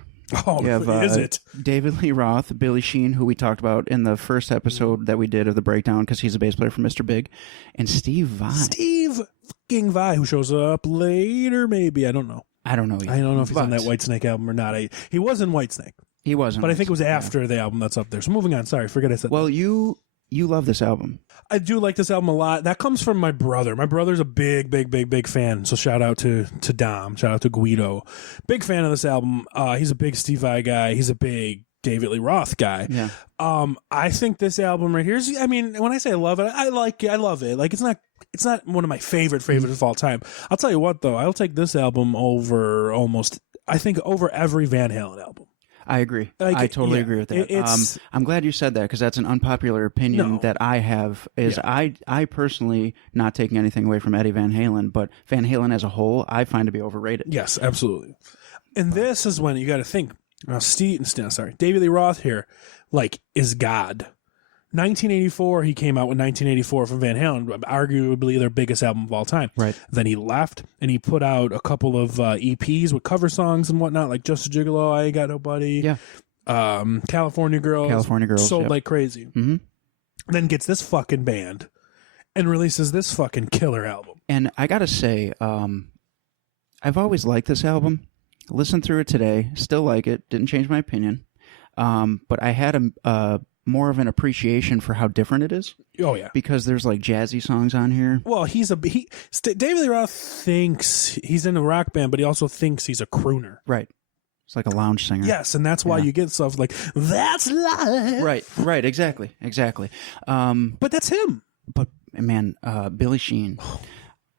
Oh, You have is it? David Lee Roth, Billy Sheehan, who we talked about in the first episode that we did of the breakdown because he's a bass player for Mr. Big, and Steve Vai. Steve fucking Vai, who shows up later, maybe. I don't know. I don't know yet. I don't know if he's on But that Whitesnake album or not. He was in Whitesnake, He wasn't. but I think it was Yeah. after the album that's up there. So moving on. Sorry, forget I said Well, that. you love this album. I do like this album a lot. That comes from my brother. My brother's a big fan. So shout out to Dom. Shout out to Guido. Big fan of this album. He's a big Steve Vai guy. He's a big David Lee Roth guy. Yeah. I think this album right here is, I mean, when I say I love it, I like it. I love it. Like, it's not one of my favorites of all time. I'll tell you what, though, I'll take this album over every Van Halen album. I agree. Like, I totally yeah, agree with that. it's- I'm glad you said that because that's an unpopular opinion No. that I have. Is Yeah. I personally, not taking anything away from Eddie Van Halen, but Van Halen as a whole, I find to be overrated. Yes, absolutely. And this is when you got to think. David Lee Roth here, like, is God. 1984, he came out with 1984 from Van Halen, arguably their biggest album of all time. Right. Then he left, and he put out a couple of EPs with cover songs and whatnot, like Just a Gigolo, I Ain't Got Nobody, Yeah. California Girls, sold yep. like crazy. Mhm. Then gets this fucking band and releases this fucking killer album. And I gotta say, I've always liked this album. Listened through it today, still like it. Didn't change my opinion. But I had a more of an appreciation for how different it is Oh yeah. because there's like jazzy songs on here. Well, David Lee Roth thinks he's in a rock band, but he also thinks he's a crooner. Right. It's like a lounge singer. Yes, and that's why Yeah. you get stuff like "That's Life." Right. Exactly. But that's him. But man, Billy Sheehan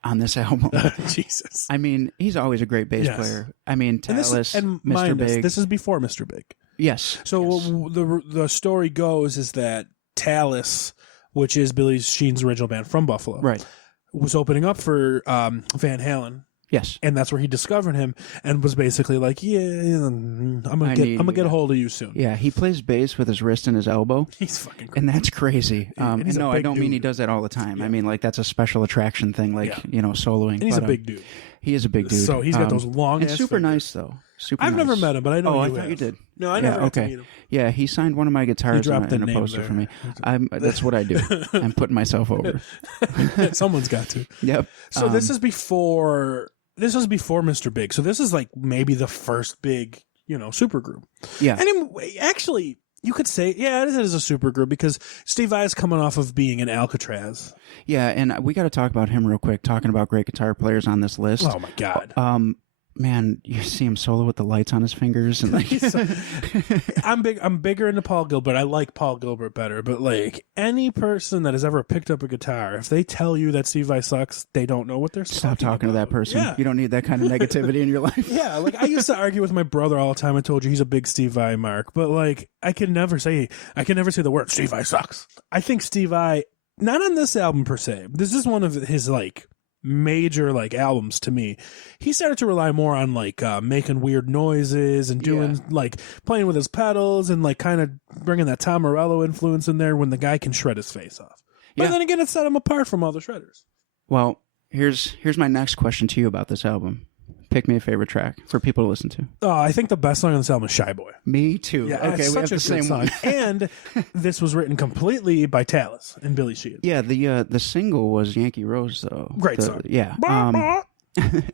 on this album. Jesus. I mean, he's always a great bass Yes. player. I mean, And Talis, and Mr. mind Big. this is before Mr. Big. Yes. So yes. the story goes is that Talis, which is Billy Sheehan's original band from Buffalo, Right. was opening up for Van Halen. Yes. And that's where he discovered him and was basically like, yeah, I'm gonna get a hold of you soon. Yeah, he plays bass with his wrist and his elbow. He's fucking crazy. And that's crazy. And he's and a no, I big don't mean he dude. does that all the time. Yeah. I mean, like, that's a special attraction thing, like, Yeah. soloing. And he's But, a big dude. He is a big dude. So he's got those long and ass super fingers. nice, though. Super I've nice. never met him, but I know Oh, I you thought have. you did. No, I Yeah, never got to okay. meet him. Yeah, he signed one of my guitars dropped in the a name poster there. for me. That's what I do. I'm putting myself over. Someone's got to. Yep. So this is before Mr. Big. So this is like maybe the first big, supergroup. Yeah. And actually, you could say, yeah, it is a supergroup because Steve Vai is coming off of being in Alcatraz. Yeah, and we got to talk about him real quick, talking about great guitar players on this list. Oh my God. Man, you see him solo with the lights on his fingers and like I'm bigger into Paul Gilbert. I like Paul Gilbert better, but like any person that has ever picked up a guitar, if they tell you that Steve Vai sucks, they don't know what they're Stop talking to that person. Yeah. You don't need that kind of negativity in your life. Yeah, like I used to argue with my brother all the time. I told you he's a big Steve Vai mark, but like I can never say the word Steve Vai sucks. I think Steve Vai, not on this album per se. This is one of his like major like albums to me. He started to rely more on like making weird noises and doing like playing with his pedals and like kind of bringing that Tom Morello influence in there when the guy can shred his face off. But Yeah. then again, it set him apart from all the shredders. Well, here's my next question to you about this album. Pick me a favorite track for people to listen to. I think the best song on this album is Shy Boy. Me too. Yeah, okay, it's we have such a the same good song. one. And this was written completely by Talis and Billy Sheehan. Yeah, the single was Yankee Rose though. Great song. Yeah.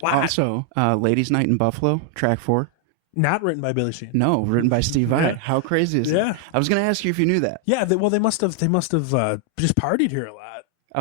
Also, Ladies Night in Buffalo, track 4. Not written by Billy Sheehan. No, written by Steve Vai. Yeah. How crazy is Yeah. that? I was going to ask you if you knew that. Yeah, they must have just partied here a lot.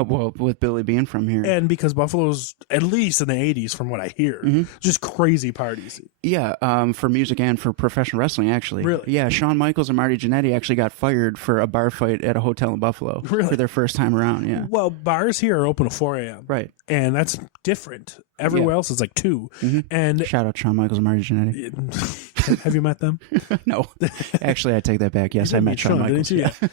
Well, with Billy being from here. And because Buffalo's, at least in the 80s, from what I hear, just crazy parties. Yeah, for music and for professional wrestling, actually. Really? Yeah, Shawn Michaels and Marty Jannetty actually got fired for a bar fight at a hotel in Buffalo Really? for their first time around, yeah. Well, bars here are open at 4 a.m. Right. And that's different. Everywhere else is like 2. And Shout out Shawn Michaels and Marty Jannetty. have you met them? No. Actually, I take that back. Yes, I met Shawn Michaels. Didn't you?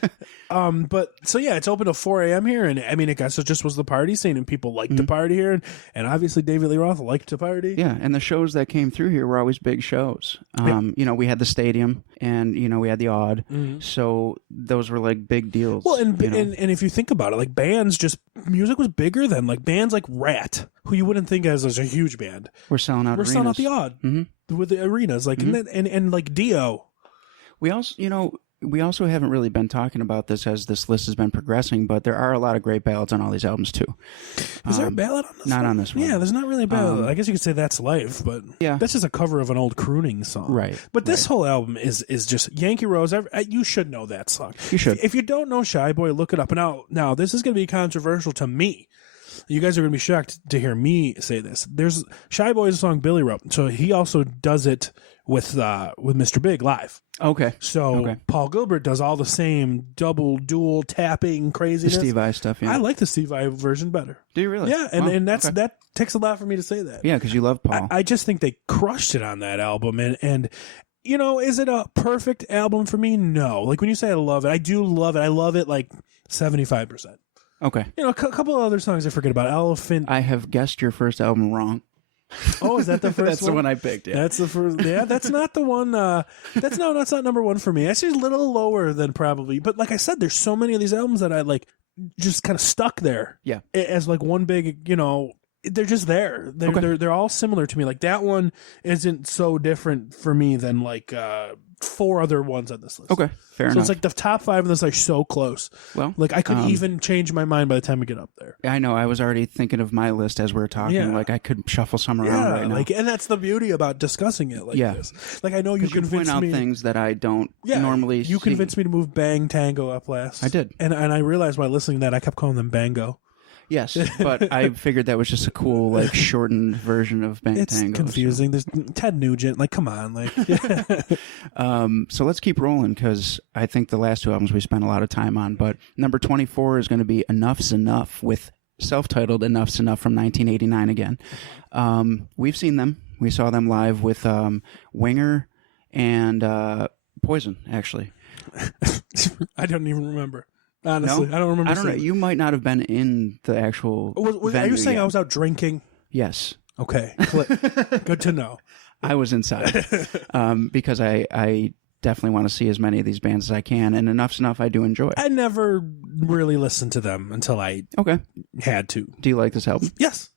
Yeah. But so yeah, it's open till 4 a.m. here, and I mean, it just was the party scene, and people like to party here, and obviously David Lee Roth liked to party. Yeah, and the shows that came through here were always big shows. You know, we had the Stadium, and you know, we had the Odd, so those were like big deals. Well, and you know? and if you think about it, like bands, just music was bigger than like bands like Rat, who you wouldn't think as a huge band. we're selling out. We're selling out the arenas. Odd with the arenas, like and like Dio. We also, you know, we also haven't really been talking about this as this list has been progressing, but there are a lot of great ballads on all these albums too. Is there a ballad on this Not one? on this one. Yeah, there's not really a ballad. I guess you could say That's Life, but Yeah. that's just a cover of an old crooning song. Right, But this whole album is just Yankee Rose. You should know that song. You should. If you don't know Shy Boy, look it up. Now this is going to be controversial to me. You guys are going to be shocked to hear me say this. There's Shy Boy is a song Billy wrote, so he also does it with Mr. Big live. Okay. So Okay. Paul Gilbert does all the same dual tapping The craziness. Steve Vai stuff, yeah. I like the Steve Vai version better. Do you really? Yeah, Wow, and okay. that takes a lot for me to say that. Yeah, because you love Paul. I just think they crushed it on that album, and you know, is it a perfect album for me? No. Like when you say I love it, I do love it. I love it like 75%. okay. You know, a couple of other songs I forget about. Elephant. I have guessed your first album wrong. Oh, is that the first That's one? the one I picked, yeah. That's the first. Yeah, that's not the one. That's not number one for me. That's just a little lower than probably. But like I said, there's so many of these albums that I like, just kind of stuck there. Yeah. As like one big, you know, they're just there. They're all similar to me. Like that one isn't so different for me than like 4 other ones on this list. Okay, fair So enough. it's like the top 5 of this are so close. Well, Like I could even change my mind by the time we get up there. I know. I was already thinking of my list as we were talking. Yeah. Like I could shuffle some around Yeah, right now. like, and that's the beauty about discussing it like Yeah. this. Like I know you Because you point convinced out me. things that I don't Yeah, normally. you convinced me to move Bang Tango up last. I did. and I realized while listening to that I kept calling them Bango. Yes, but I figured that was just a cool, like, shortened version of Bang It's Tango. confusing. There's Ted Nugent. Like, come on, like. So let's keep rolling because I think the last 2 albums we spent a lot of time on. But number 24 is going to be Enough's Enough with self-titled Enough's Enough from 1989 again. We've seen them. We saw them live with Winger and Poison, actually. I don't even remember. Honestly, No? I don't remember. I don't know. seeing it. You might not have been in the actual. Are venue you saying yet. I was out drinking? Yes. Okay, good to know. I was inside because I definitely want to see as many of these bands as I can, and Enough's Enough I do enjoy. I never really listened to them until I Okay. had to. Do you like this album? Yes.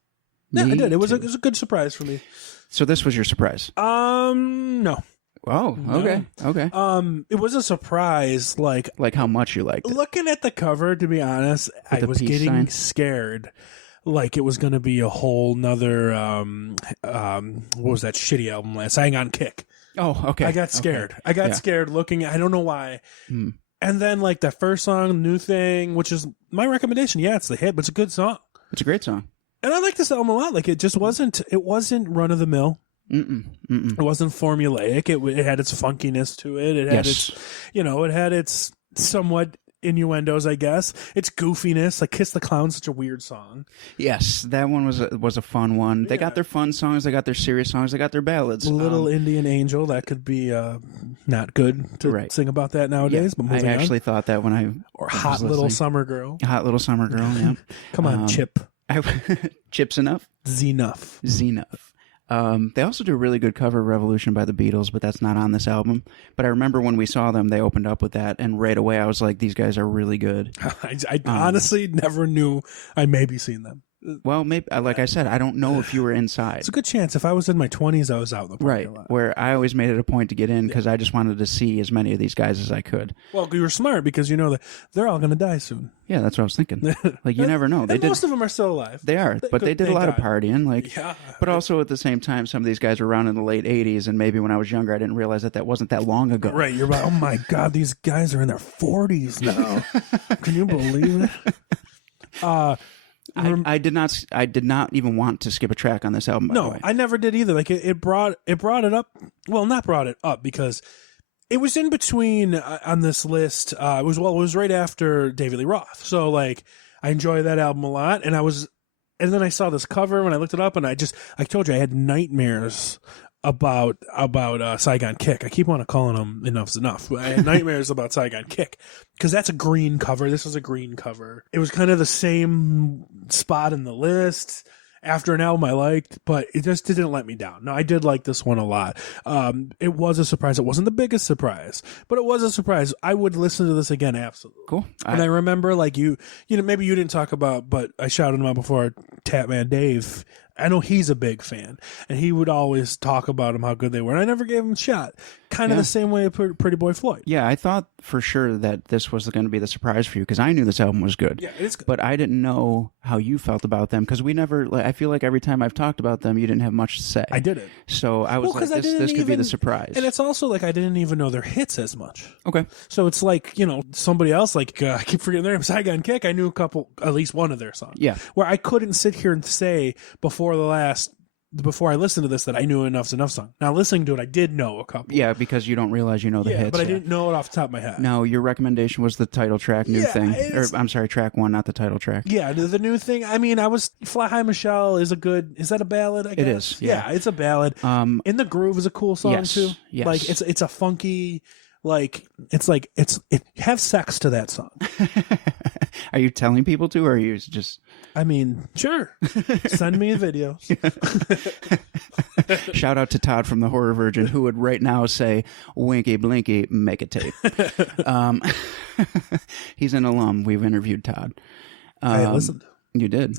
Yeah, Me I did. It was too. a good surprise for me. So this was your surprise. No. Oh, okay. Okay. It was a surprise. Like Like how much you liked it. looking at the cover, to be honest, I the was peace getting sign? scared. Like it was going to be a whole nother. What was that shitty album last? Hang on, Kick. Oh, okay. I got scared. I got Yeah. scared looking. I don't know why. Hmm. And then like the first song, New Thing, which is my recommendation. Yeah, it's the hit, but it's a good song. It's a great song. And I like this album a lot. Like it just wasn't. It wasn't run of the mill. Mm-mm. It wasn't formulaic. It had its funkiness to it. It had Yes. its, it had its somewhat innuendos, I guess. Its goofiness. Like Kiss the Clown's such a weird song. Yes, that one was a fun one. They got their fun songs. They got their serious songs. They got their ballads. Little Indian Angel, that could be not good to Right. sing about that nowadays. But I moving on. actually thought that when I Or was Hot Little listening. Summer Girl. Hot Little Summer Girl. Yeah. Come on, Chip. Chips Enough. Zenuff. Zenith. They also do a really good cover of Revolution by the Beatles, but that's not on this album. But I remember when we saw them, they opened up with that, and right away I was like, these guys are really good. I honestly never knew I'd maybe seen them. Well, maybe, like I said, I don't know if you were inside. It's a good chance. If I was in my 20s, I was out in the parking lot. Where I always made it a point to get in because I just wanted to see as many of these guys as I could. Well, you were smart because you know that they're all going to die soon. Yeah, that's what I was thinking. Like, you never know. Most of them are still alive. They are, but they did a lot of God. partying. Like, Yeah. But also at the same time, some of these guys were around in the late 80s, and maybe when I was younger, I didn't realize that wasn't that long ago. Right. You're like, oh my God, these guys are in their 40s now. Can you believe it? I did not even want to skip a track on this album. By the No, way. I never did either. Like it brought it up. Well, not brought it up because it was in between on this list. It was right after David Lee Roth. So like I enjoy that album a lot, and then I saw this cover when I looked it up, and I told you I had nightmares about Saigon Kick. I keep on calling them Enough's Enough. I had nightmares about Saigon Kick because that's a green cover. This was a green cover. It was kind of the same spot in the list after an album I liked, but it just didn't let me down. No, I did like this one a lot. It was a surprise. It wasn't the biggest surprise, but it was a surprise. I would listen to this again, absolutely. Cool. And I remember, like, you know, maybe you didn't talk about, but I shouted him out before, Tatman Dave. I know he's a big fan, and he would always talk about them, how good they were. And I never gave him a shot. Kind of the same way Pretty Boy Floyd. Yeah, I thought for sure that this was going to be the surprise for you because I knew this album was good. Yeah, it's good. But I didn't know how you felt about them because we never. Like, I feel like every time I've talked about them, you didn't have much to say. I didn't. So I was like, this could be the surprise. And it's also like I didn't even know their hits as much. Okay. So it's like, you know, somebody else, like, I keep forgetting their name, Saigon Kick, I knew at least one of their songs. Yeah. Where I couldn't sit here and say before I listened to this that I knew Enough's Enough song. Now, listening to it, I did know a couple. Yeah, because you don't realize you know the hits. But I didn't know it off the top of my head. No, your recommendation was the title track, New Yeah, Thing. Or, it's- I'm sorry, track 1, not the title track. Yeah, the new thing. I mean, Fly High Michelle is that a ballad? I guess It is, yeah. it's a ballad. In the Groove is a cool song Yes, too. yes. Like it's a funky, like have sex to that song. Are you telling people to, or are you just I mean, sure. Send me videos. shout out to Todd from the Horror Virgin, who would right now say, "Winky Blinky, make a tape." He's an alum. We've interviewed Todd. I listened. You did.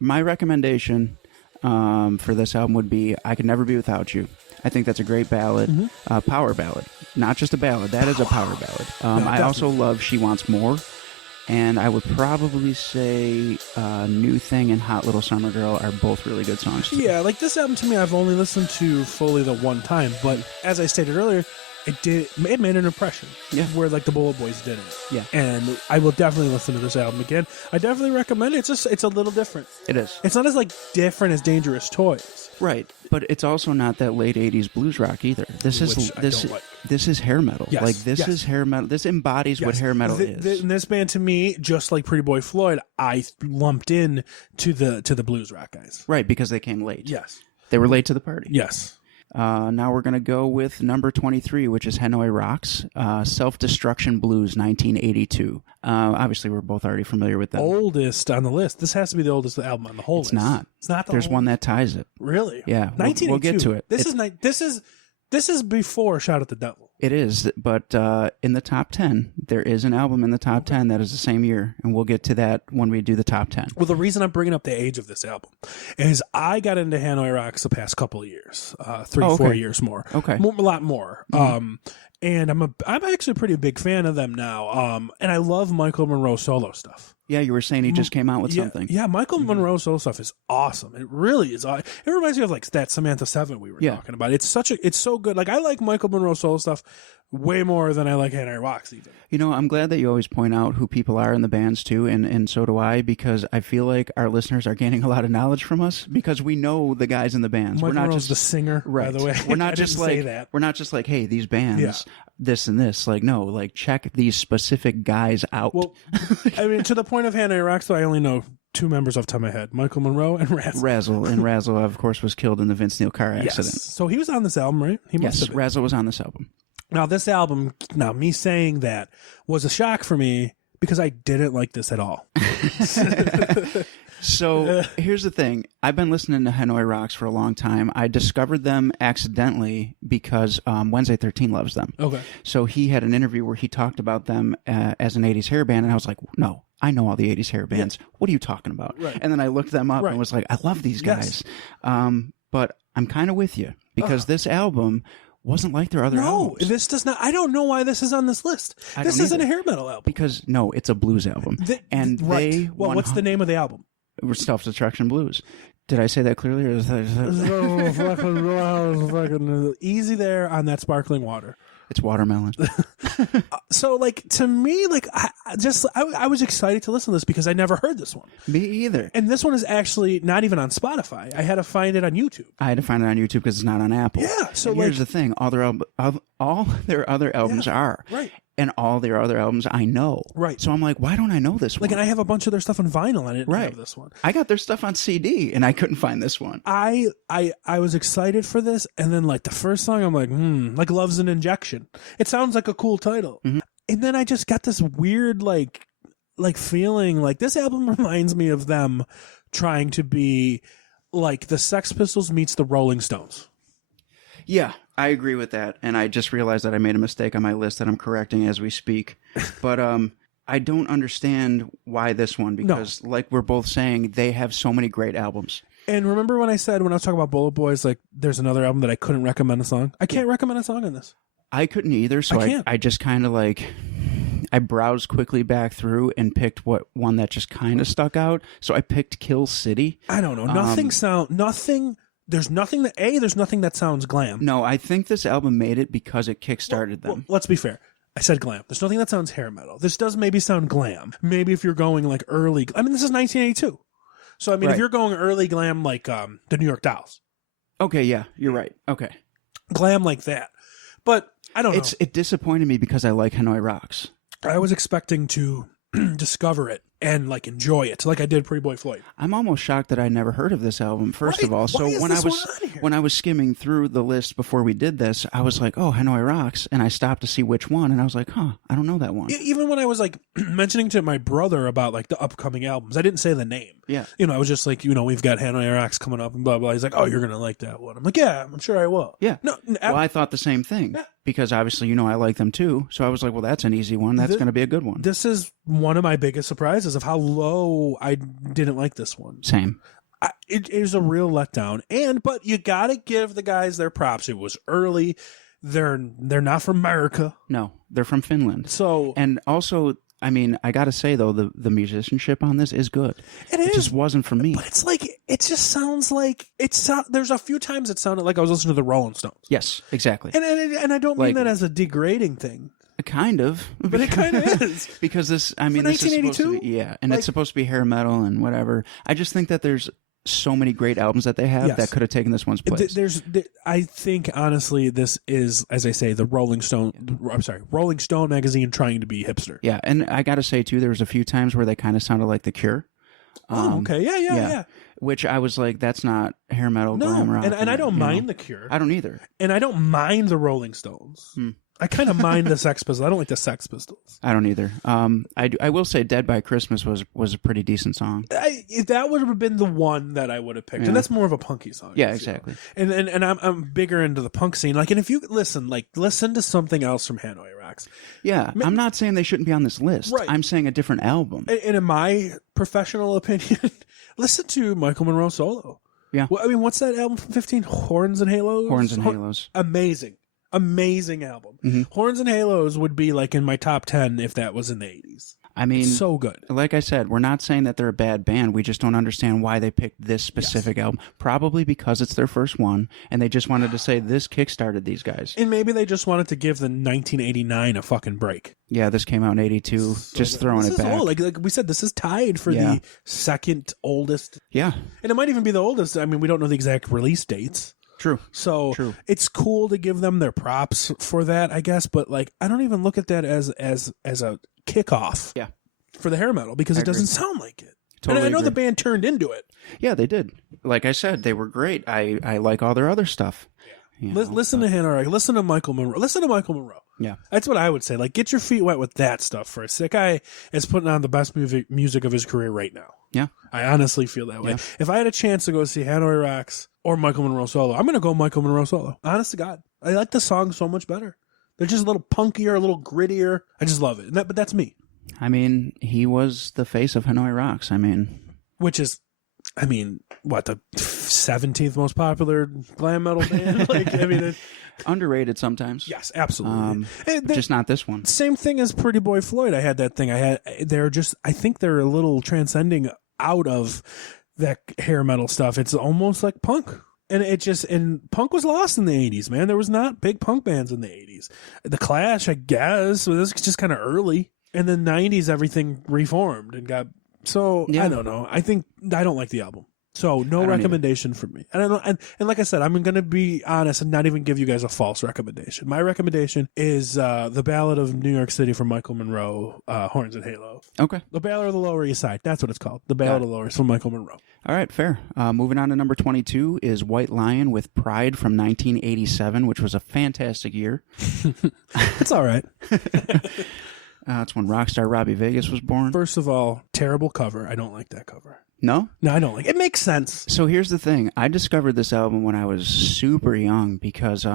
My recommendation for this album would be "I Could Never Be Without You." I think that's a great ballad, power ballad, not just a ballad. That is a power ballad. I also love "She Wants More," and I would probably say "New Thing" and "Hot Little Summer Girl" are both really good songs too. Yeah, like this album to me, I've only listened to fully the one time, but as I stated earlier, it made an impression. Yeah. Where like the Bullet Boys didn't. Yeah. And I will definitely listen to this album again. I definitely recommend it. It's a little different. It is. It's not as like different as Dangerous Toys. Right, but it's also not that late '80s blues rock either. This Which is I this don't like. this is hair metal. Yes, Like this yes. is hair metal. This embodies what Yes. hair metal is. And this band to me, just like Pretty Boy Floyd, I lumped in to the blues rock guys. Right, because they came late. Yes. They were late to the party. Yes. Now we're going to go with number 23, which is Hanoi Rocks, Self-Destruction Blues, 1982. Obviously, we're both already familiar with them. Oldest on the list. This has to be the oldest album on the whole It's list. not. It's not the There's whole one that ties it. Really? Yeah, we'll get to it. This is before Shout at the Devil. It is, but in the top 10, there is an album in the top 10 that is the same year, and we'll get to that when we do the top 10. Well, the reason I'm bringing up the age of this album is I got into Hanoi Rocks the past couple of years, 3-4 years more. Okay. A lot more. And I'm actually a pretty big fan of them now. And I love Michael Monroe solo stuff. Yeah, you were saying he just came out with something. Yeah, Michael Monroe solo stuff is awesome. It really is. It reminds me of like that Samantha 7 we were talking about. It's so good. Like I like Michael Monroe solo stuff way more than I like Hanoi Rocks even. You know, I'm glad that you always point out who people are in the bands too, and so do I, because I feel like our listeners are gaining a lot of knowledge from us because we know the guys in the bands. Michael we're not Monroe's just the singer, right. by the way. We're not I just didn't say like that. we're not just like, hey, these bands, this and this. Like, no, like check these specific guys out. Well, I mean, to the point of Hanoi Rocks, though, I only know two members off the top of my head: Michael Monroe and Razzle. Razzle, of course, was killed in the Vince Neil car accident. Yes. So he was on this album, right? He must Yes, have been. Razzle was on this album. Now, this album, me saying that was a shock for me because I didn't like this at all. So here's the thing. I've been listening to Hanoi Rocks for a long time. I discovered them accidentally because Wednesday 13 loves them. Okay. So he had an interview where he talked about them as an 80s hair band, and I was like, no, I know all the 80s hair bands. Yeah. What are you talking about? Right. And then I looked them up Right. and was like, I love these guys. Yes. But I'm kind of with you because this album wasn't like their other albums. This does not. I don't know why this is on this list. This isn't a hair metal album. Because, no, it's a blues album. Right. Well, what's the name of the album? Self-Destruction Blues. Did I say that clearly? Or is that... fucking easy there on that sparkling water. It's watermelon. So, like, to me, like, I was excited to listen to this because I never heard this one. Me either. And this one is actually not even on Spotify. I had to find it on YouTube. I had to find it on YouTube because it's not on Apple. Yeah. So, and here's the thing: all their other albums are right. And all their other albums I know. Right. So I'm like, why don't I know this one? Like, and I have a bunch of their stuff on vinyl. I didn't Right. have this one. I got their stuff on CD, and I couldn't find this one. I was excited for this, and then like the first song, I'm like Love's an Injection. It sounds like a cool title, Mm-hmm. and then I just got this weird like feeling like this album reminds me of them trying to be like the Sex Pistols meets the Rolling Stones. Yeah, I agree with that, and I just realized that I made a mistake on my list that I'm correcting as we speak. But I don't understand why this one, because like we're both saying, they have so many great albums. And remember when I said, when I was talking about Bullet Boys, like there's another album that I couldn't recommend a song? I can't recommend a song on this. I couldn't either, so I just kind of like, I browsed quickly back through and picked one that just kind of stuck out. So I picked Kill City. I don't know. There's nothing that sounds glam. No, I think this album made it because it kickstarted them. Well, let's be fair. I said glam. There's nothing that sounds hair metal. This does maybe sound glam. Maybe if you're going like early. I mean, this is 1982. So I mean, if you're going early glam like the New York Dolls. Okay, yeah, you're right. Okay, glam like that. But I don't know. It disappointed me because I like Hanoi Rocks. I was expecting to discover it and like enjoy it, like I did Pretty Boy Floyd. I'm almost shocked that I never heard of this album. First of all, so when I was skimming through the list before we did this, I was like, "Oh, Hanoi Rocks," and I stopped to see which one, and I was like, "Huh, I don't know that one." Even when I was like mentioning to my brother about like the upcoming albums, I didn't say the name. Yeah, I was just like, we've got Hanoi Rocks coming up and blah blah. He's like, "Oh, you're gonna like that one." I'm like, "Yeah, I'm sure I will." Yeah. Well, I thought the same thing because obviously I like them too. So I was like, "Well, that's an easy one. That's going to be a good one." This is one of my biggest surprises of how low I didn't like this one. Same. It is a real letdown, but you gotta give the guys their props. It was early. They're not from America. No, they're from Finland. So, and also, I mean, I gotta say though, the musicianship on this is good. It just wasn't for me. But it's like it just sounds like there's a few times it sounded like I was listening to the Rolling Stones. Yes, exactly. And I don't mean that as a degrading thing. Kind of, but it kind of is because this. I mean, this is supposed to be, and it's supposed to be hair metal and whatever. I just think that there's so many great albums that they have that could have taken this one's place. I think honestly, this is, as I say, the Rolling Stone magazine trying to be hipster. Yeah, and I got to say too, there was a few times where they kind of sounded like The Cure. Okay, yeah. Which I was like, that's not hair metal, glam rock. And I don't mind The Cure. I don't either. And I don't mind the Rolling Stones. I kind of mind the Sex Pistols. I don't like the Sex Pistols. I don't either. I will say Dead by Christmas was a pretty decent song. That would have been the one that I would have picked. And that's more of a punky song. Yeah, exactly. And I'm bigger into the punk scene. Like, and if you listen to something else from Hanoi Rocks. Yeah, I'm not saying they shouldn't be on this list. Right. I'm saying a different album. And in my professional opinion, listen to Michael Monroe solo. Yeah. Well, I mean, what's that album from 15? Horns and Halos? Horns and Halos. Amazing album. Mm-hmm. Horns and Halos would be like in my top 10 if that was in the 80s. I mean, it's so good. Like I said, we're not saying that they're a bad band. We just don't understand why they picked this specific album. Probably because it's their first one, and they just wanted to say this kickstarted these guys. And maybe they just wanted to give the 1989 a fucking break. Yeah, this came out in 82. Just throwing it back. Old. Like we said, this is tied for the second oldest. Yeah. And it might even be the oldest. I mean, we don't know the exact release dates. True. So it's cool to give them their props for that, I guess. But like, I don't even look at that as a kickoff. Yeah. For the hair metal because it doesn't sound like it. Totally and I know agree. the band turned into it. Yeah, they did. Like I said, they were great. I like all their other stuff. Listen to Hanoi. Listen to Michael Monroe. Listen to Michael Monroe. Yeah. That's what I would say. Like, get your feet wet with that stuff first. That guy is putting on the best music of his career right now. Yeah. I honestly feel that way. Yeah. If I had a chance to go see Hanoi Rocks or Michael Monroe solo, I'm going to go Michael Monroe solo. Honest to God. I like the songs so much better. They're just a little punkier, a little grittier. I just love it. But that's me. I mean, he was the face of Hanoi Rocks. I mean, Which is, what, the 17th most popular glam metal band? underrated sometimes. Yes, absolutely. And Just not this one. same thing as Pretty Boy Floyd. I had that thing. I think they're a little transcending out of that hair metal stuff. It's almost like punk. And punk was lost in the 80s, man. There was not big punk bands in the 80s. The Clash, I guess, so this is just kind of early. In the 90s, everything reformed and got... So, Yeah. I don't know. I don't like the album. So, no don't recommendation from me. I don't know. And like I said, I'm going to be honest and not even give you guys a false recommendation. My recommendation is The Ballad of New York City from Michael Monroe, Horns and Halo. Okay. The Ballad of the Lower East Side. That's what it's called. The Ballad of the Lower East from Michael Monroe. All right, fair. Moving on to number 22 is White Lion with Pride from 1987, which was a fantastic year. It's all right. That's when Rockstar Robbie Vegas was born. First of all, terrible cover. I don't like that cover. No? No, I don't like it. It makes sense. So here's the thing. I discovered this album when I was super young because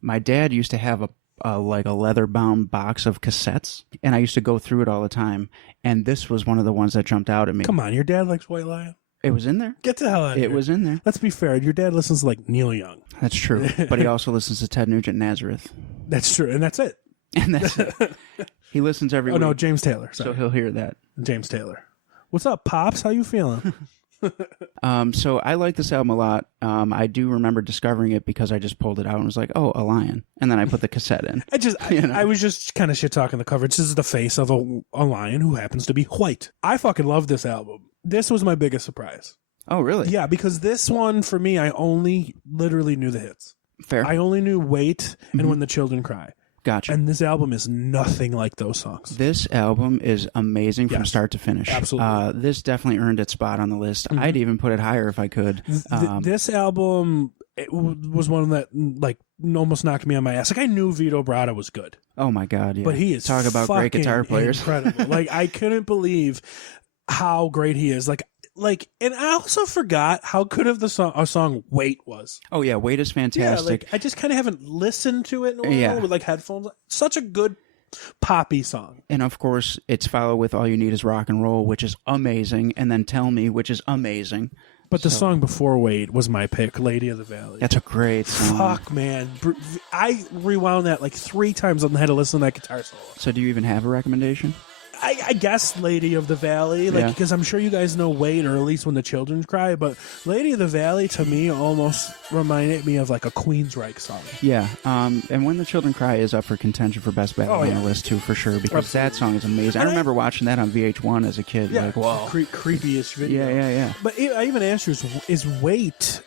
my dad used to have a leather-bound box of cassettes, and I used to go through it all the time. And this was one of the ones that jumped out at me. Come on, your dad likes White Lion? It was in there. Get the hell out of here. It was in there. Let's be fair. Your dad listens to like Neil Young. That's true. But he also listens to Ted Nugent Nazareth. That's true. And that's it. And that's it. He listens every Oh, week. no, James Taylor. So Sorry. he'll hear that. James Taylor. What's up, Pops? How you feeling? So I like this album a lot. I do remember discovering it because I just pulled it out and was like, oh, a lion. And then I put the cassette in. I was just kind of shit talking the cover. This is the face of a lion who happens to be white. I fucking love this album. This was my biggest surprise. Oh, really? Yeah, because this one, for me, I only literally knew the hits. Fair. I only knew Wait and When the Children Cry. Gotcha. And this album is nothing like those songs. This album is amazing from Yes. start to finish. Absolutely. This definitely earned its spot on the list. I'd even put it higher if I could. This album was one that like almost knocked me on my ass. Like I knew Vito Bratta was good, Oh my God! Yeah. but he is talk about great fucking guitar players. Incredible. Like I couldn't believe how great he is. Like, and I also forgot how good of a song "Wait" was. Oh yeah, Wait is fantastic. I just kind of haven't listened to it in a while Yeah. with like headphones. Such a good poppy song. And of course, it's followed with All You Need Is Rock and Roll, which is amazing, and then Tell Me, which is amazing. But the song before "Wait" was my pick, "Lady of the Valley." That's a great song. Fuck, man. I rewound that like 3 times and had to listen to that guitar solo. So do you even have a recommendation? I guess Lady of the Valley, like Yeah. because I'm sure you guys know Wait, or at least When the Children Cry, but Lady of the Valley to me almost reminded me of like a Queensryche song. Yeah, and When the Children Cry is up for contention for Best Battle Oh, on yeah. the list too, for sure, because that song is amazing. And I remember watching that on VH1 as a kid. Yeah, Like, wow. creepy-ish video. Yeah. But I even asked you, is Wait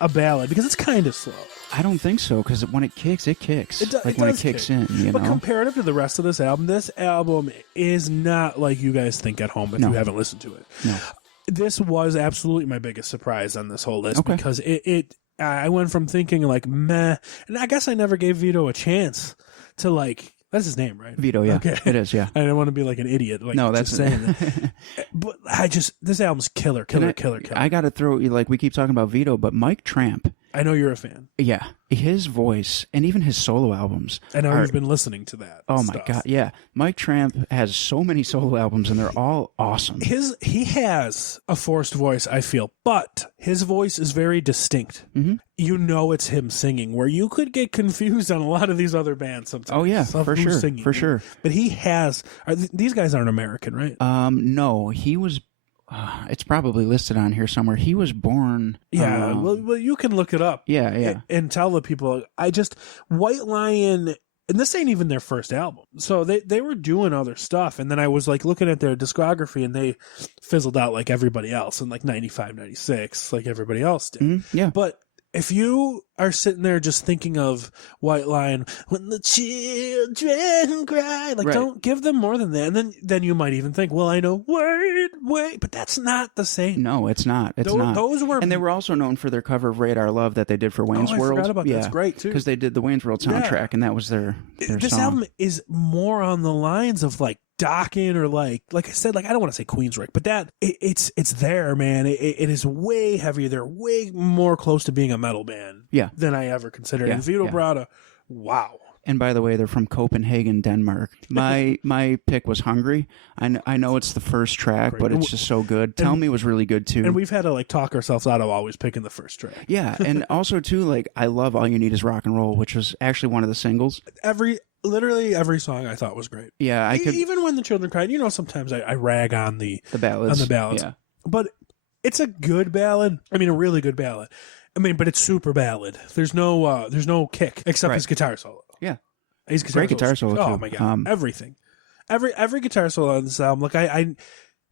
a ballad? Because it's kind of slow. I don't think so, because when it kicks, it kicks. It do- like it when it does kicks kick. in, you But know? comparative to the rest of this album is not like you guys think at home if No. you haven't listened to it. No. This was absolutely my biggest surprise on this whole list Okay. because I went from thinking like meh, and I guess I never gave Vito a chance to like. That's his name, right? Vito, yeah. Okay. It is, yeah. I don't want to be like an idiot. Like, No, that's just saying that. But this album's killer. I got to throw, like, we keep talking about Vito, but Mike Tramp, I know you're a fan. yeah, his voice and even his solo albums. I know are- you've been listening to that. Oh my stuff. God, yeah. Mike Tramp has so many solo albums and they're all awesome. He has a forced voice, I feel, but his voice is very distinct. Mm-hmm. You know it's him singing, where you could get confused on a lot of these other bands sometimes. Oh, yeah, of for who's sure, singing. for sure. But he has. These guys aren't American, right? No, he was, it's probably listed on here somewhere. He was born. Yeah. Well, you can look it up. Yeah. And tell the people. White Lion. And this ain't even their first album. So they were doing other stuff. And then I was like looking at their discography and they fizzled out like everybody else in like 95, 96, like everybody else did. Yeah. But if you are sitting there just thinking of White Lion, when the children cry, like, Right. don't give them more than that. And then you might even think, well, I know, wait, but that's not the same. No, it's not. It's not. Those were, And they were also known for their cover of Radar Love that they did for Wayne's I World. forgot about that. That's great, too. Because they did the Wayne's World soundtrack, and that was their this song. album is more on the lines of like Dokken or like I said, like I don't want to say Queensryche, but that it's there, man. It is way heavier. They're way more close to being a metal band, than I ever considered. Yeah, And Vito yeah. Bratta, wow. And by the way, they're from Copenhagen, Denmark. My pick was Hungry. I know it's the first track, Great. but it's just so good. Tell Me was really good too. And we've had to like talk ourselves out of always picking the first track. Yeah, and also too, like I love All You Need Is Rock and Roll, which was actually one of the singles. Literally every song I thought was great. Yeah, I could Even When the Children Cried. You know, sometimes I rag on the ballads. on the ballads. Yeah. But it's a good ballad. I mean, a really good ballad. I mean, but it's super ballad. There's no kick except Right. his guitar solo. Yeah. His Great guitar solo, Oh too. my god, everything, every guitar solo on this album. Like I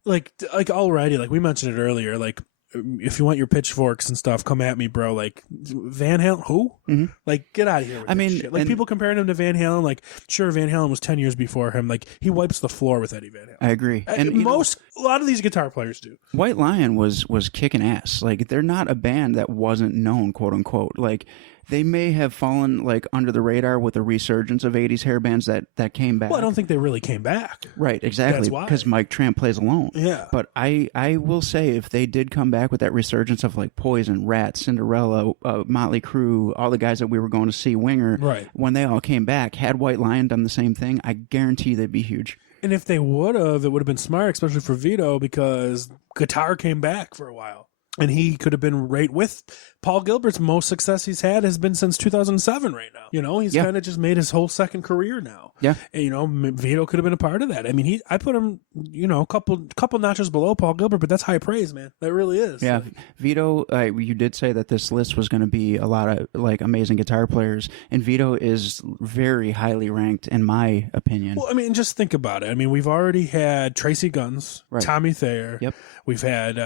like already, like we mentioned it earlier. Like if you want your pitchforks and stuff, come at me, bro. Like Van Halen, who? Mm-hmm. Like get out of here. With I this mean, shit. Like and- people comparing him to Van Halen. Like sure, Van Halen was 10 years before him. Like he wipes the floor with Eddie Van Halen. I agree. And you know, a lot of these guitar players do. White Lion was kicking ass. Like they're not a band that wasn't known, quote unquote. Like they may have fallen like under the radar with a resurgence of 80s hair bands that came back. Well, I don't think they really came back. Right, exactly. That's why. Because Mike Tramp plays alone. Yeah. But I will say if they did come back with that resurgence of like Poison, Rat, Cinderella, Motley Crue, all the guys that we were going to see, Winger, Right. when they all came back, had White Lion done the same thing, I guarantee they'd be huge. And if they would have, it would have been smart, especially for Vito, because guitar came back for a while. And he could have been right with Paul Gilbert's most success he's had has been since 2007 right now. You know, he's Yeah. kind of just made his whole second career now. Yeah. And, you know, Vito could have been a part of that. I mean, I put him, you know, a couple notches below Paul Gilbert, but that's high praise, man. That really is. Yeah, Like, Vito, you did say that this list was going to be a lot of like amazing guitar players, and Vito is very highly ranked in my opinion. well, I mean, just think about it. I mean, we've already had Tracy Guns, Right. Tommy Thayer. Yep. We've had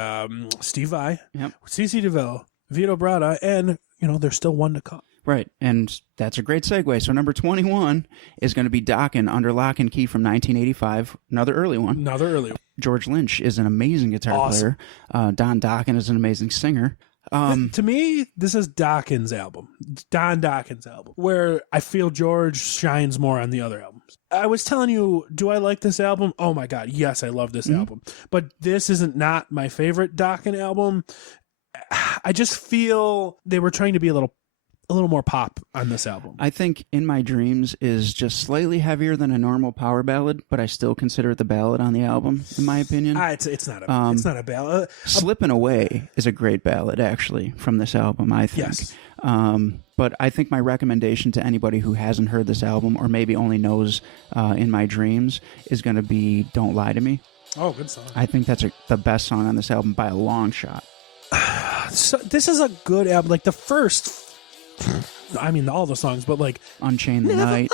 Steve Vai, Yep. CeCe DeVille, Vito Bratta, and, you know, there's still one to come. Right, and that's a great segue. So number 21 is going to be Dokken, Under Lock and Key from 1985, another early one. Another early one. George Lynch is an amazing guitar Awesome. player. Don Dokken is an amazing singer. To me, this is Dokken's album, Don Dokken's album, where I feel George shines more on the other albums. I was telling you, do I like this album? Oh my God, yes, I love this Mm-hmm. album. But this isn't not my favorite Dokken album. I just feel they were trying to be a little more pop on this album. I think In My Dreams is just slightly heavier than a normal power ballad, but I still consider it the ballad on the album, in my opinion. It's not a ballad. Slippin' Away is a great ballad, actually, from this album, I think. Yes. But I think my recommendation to anybody who hasn't heard this album or maybe only knows In My Dreams is going to be Don't Lie to Me. Oh, good song. I think that's the best song on this album by a long shot. So this is a good album. Like the first, I mean, all the songs, but like Unchain the Night.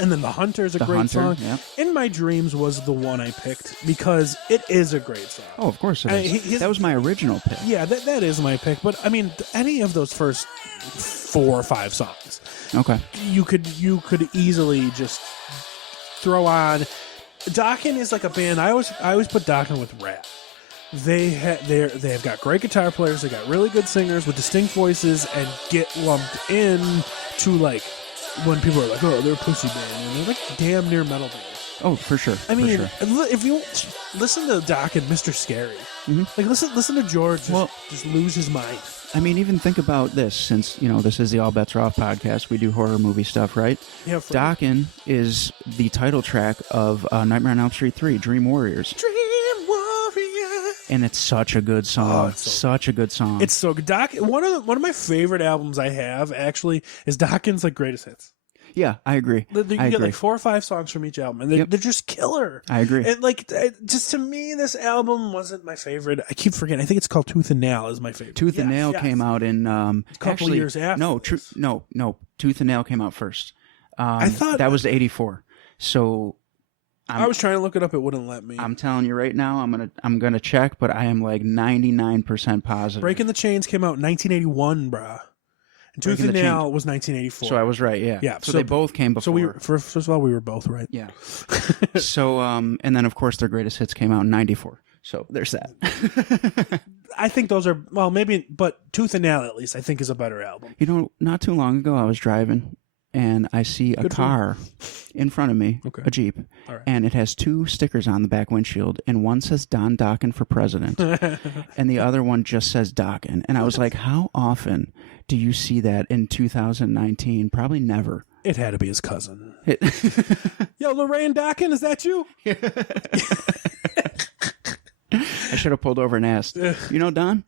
And then The Hunter is a The great Hunter, song. yeah. In My Dreams was the one I picked because it is a great song. Oh, of course it I- is. his- That was my original pick. Yeah, that is my pick. But I mean, any of those first 4 or 5 songs, Okay. you could easily just throw on. Dokken is like a band. I always put Dokken with Rat. They have got great guitar players. They got really good singers with distinct voices, and get lumped in to like when people are like, oh, they're a pussy band, and they're like damn near metal band. Oh, for sure. I mean, for sure. if you listen to Dokken, Mr. Scary, like listen to George just lose his mind. I mean, even think about this, since, this is the All Bets Are Off podcast. We do horror movie stuff, right? Yeah, Dokken is the title track of Nightmare on Elm Street 3, Dream Warriors. Dream Warrior. And it's such a good song. it's so such a good song. It's so good. One of my favorite albums I have actually is Dokken's like greatest hits. Yeah, I agree. You I get agree. like 4 or 5 songs from each album, and they're just killer. I agree. And like, just to me, this album wasn't my favorite. I keep forgetting. I think it's called Tooth and Nail is my favorite. Tooth and Nail came out in couple years after No, this. no. Tooth and Nail came out first. I thought that was 84. So I was trying to look it up. It wouldn't let me. I'm telling you right now, I'm gonna check, but I am like 99% positive. Breaking the Chains came out in 1981, bruh. And Tooth Breaking and the Nail was 1984. So I was right, yeah. Yeah, So they both came before. So first of all, we were both right. Yeah. So, and then of course their greatest hits came out in 94. So there's that. I think those are, well, maybe, but Tooth and Nail at least, I think is a better album. You know, not too long ago I was driving and I see a car in front of me, Okay. a Jeep, All right. and it has 2 stickers on the back windshield, and one says Don Dokken for president, and the other one just says Dokken. And I was like, how often do you see that in 2019? Probably never. It had to be his cousin. Yo, Lorraine Dokken, is that you? I should have pulled over and asked, you know, Don?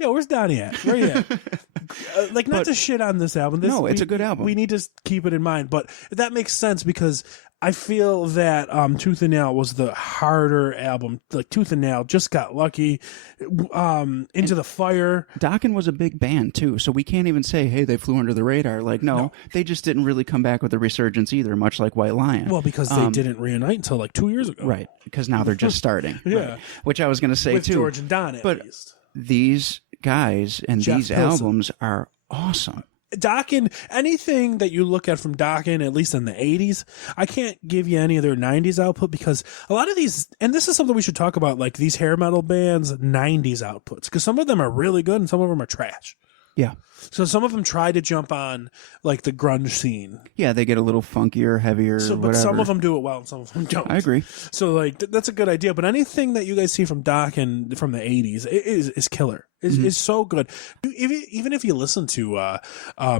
Yo, where's Donnie at? Where you at? Not to shit on this album. No, it's a good album. We need to keep it in mind, but that makes sense because I feel that Tooth and Nail was the harder album. Like Tooth and Nail just got lucky. Into the Fire. Dokken was a big band too, so we can't even say, hey, they flew under the radar. Like, no, they just didn't really come back with a resurgence either, much like White Lion. Well, because they didn't reunite until like 2 years ago. Right, because now they're just starting. Yeah. Right. Which I was going to say With too. George and Don at but least. These guys and Jeff these Pilson. albums are awesome. Dokken, anything that you look at from Dokken, at least in the 80s, I can't give you any of their 90s output because a lot of these, and this is something we should talk about, like these hair metal bands' 90s outputs, because some of them are really good and some of them are trash. Yeah. So some of them try to jump on like the grunge scene. Yeah, they get a little funkier, heavier, So, but whatever. some of them do it well and some of them don't. I agree. So like that's a good idea. But anything that you guys see from Dokken from the 80s is killer. Is so good. Even if you listen to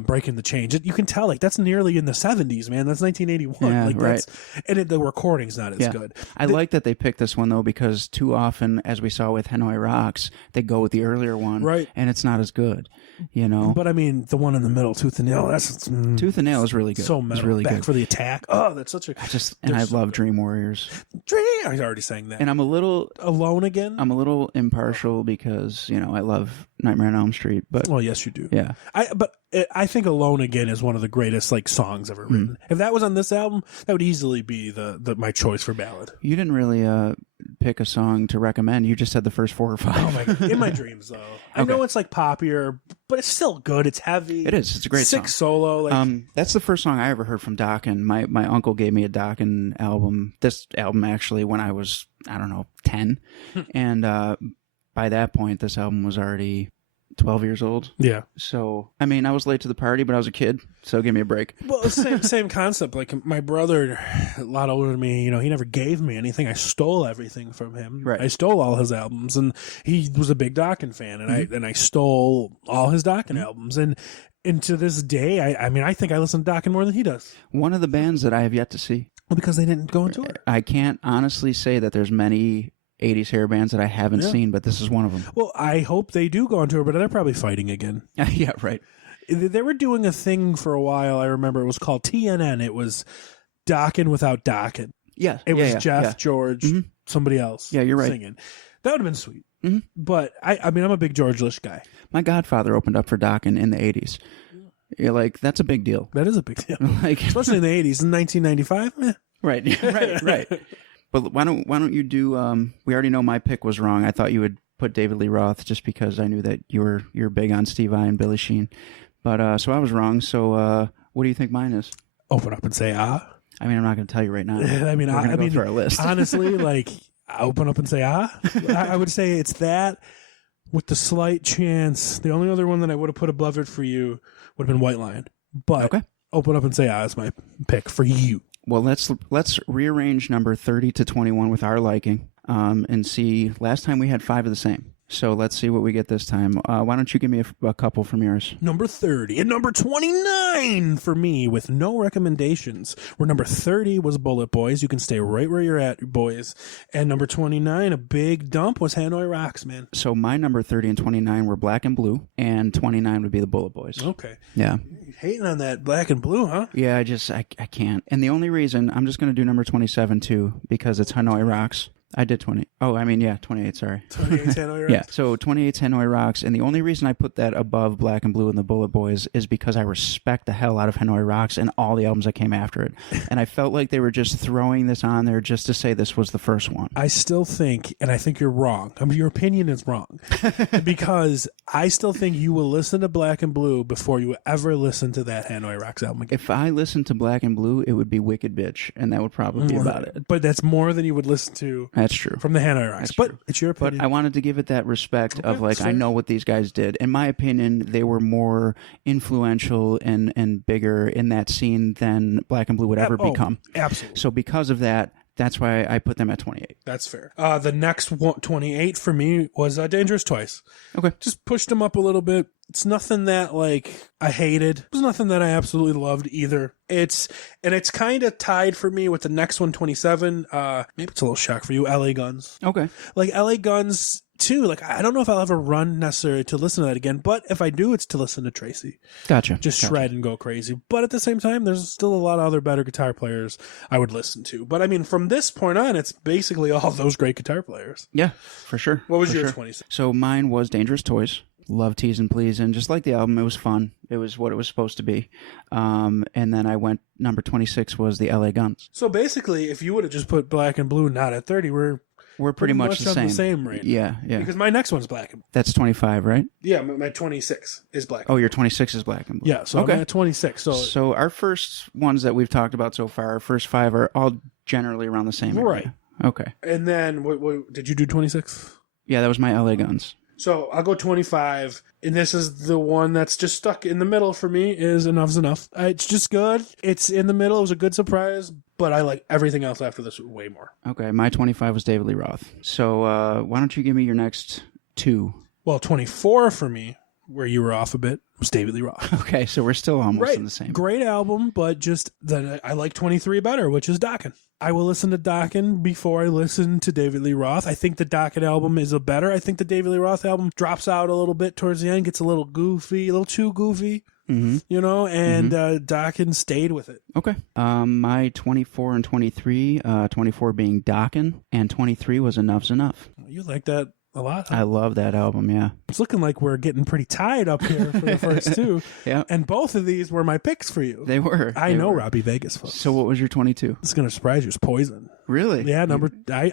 Breaking the Chains, you can tell like that's nearly in the 70s, man. That's 1981. Yeah, like right. The recording's not as good. I like that they picked this one though because too often, as we saw with Hanoi Rocks, they go with the earlier one, Right. And it's not as good, you know. But I mean, the one in the middle, Tooth and Nail, that's Tooth and Nail is really good. so It's metal. really Back good. for the Attack. Oh, that's such a. I love Dream Warriors, I was already saying that. and I'm a little Alone Again. impartial because I love Nightmare on Elm Street, but Well, yes, you do. yeah, I think Alone Again is one of the greatest like songs ever written. If that was on this album, that would easily be the my choice for ballad. you didn't really pick a song to recommend. You just said the first 4 or 5. Oh my god! In my dreams, though, I know it's like poppier, but it's still good. It's heavy. It is. It's a great Sick song. solo. Like, That's the first song I ever heard from Dokken. My uncle gave me a Dokken album. This album actually when I was 10, and by that point this album was already 12 years old. yeah. So I mean I was late to the party, but I was a kid, so give me a break. Well, same concept. Like my brother, a lot older than me, he never gave me anything. I stole everything from him. Right. I stole all his albums, and he was a big Dokken fan, and I stole all his Dokken albums, and to this day, I think I listen to Dokken more than he does. One of the bands that I have yet to see. Well, because they didn't go into it. I can't honestly say that there's many 80s hair bands that I haven't Yeah. seen, but this is one of them. Well, I hope they do go on tour, but they're probably fighting again. Yeah, right. They were doing a thing for a while. I remember it was called TNN. It was Dokken without Dokken. Yeah, It was yeah, Jeff, yeah. George, Mhm. somebody else. Yeah, you're right. Singing. That would have been sweet. Mhm. But I mean, I'm a big George Lish guy. My godfather opened up for Dokken in the 80s. You're like, that's a big deal. That is a big deal, Like, especially in the '80s. In 1995, right, right. But why don't you do? We already know my pick was wrong. I thought you would put David Lee Roth just because I knew that you're big on Steve Vai and Billy Sheehan. But so I was wrong. So what do you think mine is? open up and say ah. I mean, I'm not going to tell you right now. I mean, We're gonna I go mean, through our list. honestly, like open up and say ah. I would say it's that. With the slight chance, the only other one that I would have put above it for you would have been White Lion. But Okay. open up and say ah is my pick for you. Well, let's rearrange number 30 to 21 with our liking, and see. Last time we had 5 of the same, so let's see what we get this time. Why don't you give me a couple from yours? Number 30 and number 29 for me with no recommendations. Where number 30 was Bullet Boys. You can stay right where you're at, boys. And number 29, a big dump, was Hanoi Rocks, man. So my number 30 and 29 were Black and Blue, and 29 would be the Bullet Boys. Okay. Yeah. Hating on that Black and Blue, huh? Yeah, I can't. And the only reason, I'm just going to do number 27 too, because it's Hanoi Rocks. I did 20. Oh, I mean, yeah, 28, sorry. 28 Hanoi Rocks? Yeah, so 28 Hanoi Rocks, and the only reason I put that above Black and Blue and the Bullet Boys is because I respect the hell out of Hanoi Rocks and all the albums that came after it. And I felt like they were just throwing this on there just to say this was the first one. I still think, and I think you're wrong. I mean, your opinion is wrong. Because I still think you will listen to Black and Blue before you ever listen to that Hanoi Rocks album again. If I listened to Black and Blue, it would be Wicked Bitch, and that would probably be about it. But that's more than you would listen to That's true. from the Hanoi Rocks. That's But true. it's your But opinion. I wanted to give it that respect of like, fair. I know what these guys did. In my opinion, they were more influential and bigger in that scene than Black and Blue would ever become. Absolutely. So because of that, that's why I put them at 28. That's fair. The next 28 for me was Dangerous Toys. Okay. Just pushed them up a little bit. It's nothing that like I hated. It was nothing that I absolutely loved either. It's kind of tied for me with the next one, 27. Maybe it's a little shock for you, LA Guns. Okay. Like LA Guns too. Like I don't know if I'll ever run necessarily to listen to that again, but if I do, it's to listen to Tracy. Gotcha. Just shred and go crazy. But at the same time, there's still a lot of other better guitar players I would listen to. But I mean, from this point on, it's basically all those great guitar players. Yeah, for sure. What was For your sure. 26? So mine was Dangerous Toys. Love Tease and Please, and just like the album, it was fun. It was what it was supposed to be. And then I went, number 26 was the LA Guns. So basically, if you would have just put Black and Blue not at 30, we're Pretty much the on same. the same rate. Yeah, yeah. Because my next one's Black and Blue. That's 25, right? Yeah, my 26 is Black. Oh, your 26 is Black and Blue. Yeah, so okay. I'm at 26. So our first ones that we've talked about so far, our first 5 are all generally around the same area. Right. Okay. And then, what did you do 26? Yeah, that was my LA Guns. So I'll go 25, and this is the one that's just stuck in the middle for me, is Enough's Enough. It's just good. It's in the middle. It was a good surprise, but I like everything else after this way more. Okay, my 25 was David Lee Roth. So why don't you give me your next 2? Well, 24 for me, where you were off a bit, was David Lee Roth. Okay, so we're still almost in the same. Great album, but just then I like 23 better, which is Dokken. I will listen to Dokken before I listen to David Lee Roth. I think the Dokken album is a better. I think the David Lee Roth album drops out a little bit towards the end, gets a little goofy, a little too goofy, you know, and Dokken stayed with it. Okay. My 24 and 23, 24 being Dokken, and 23 was Enough's Enough. You like that a lot. I love that album, yeah. It's looking like we're getting pretty tied up here for the first two. Yeah. And both of these were my picks for you. They were. I know Robbie Vegas, folks. So what was your 22? It's going to surprise you. It's Poison. Really? Yeah,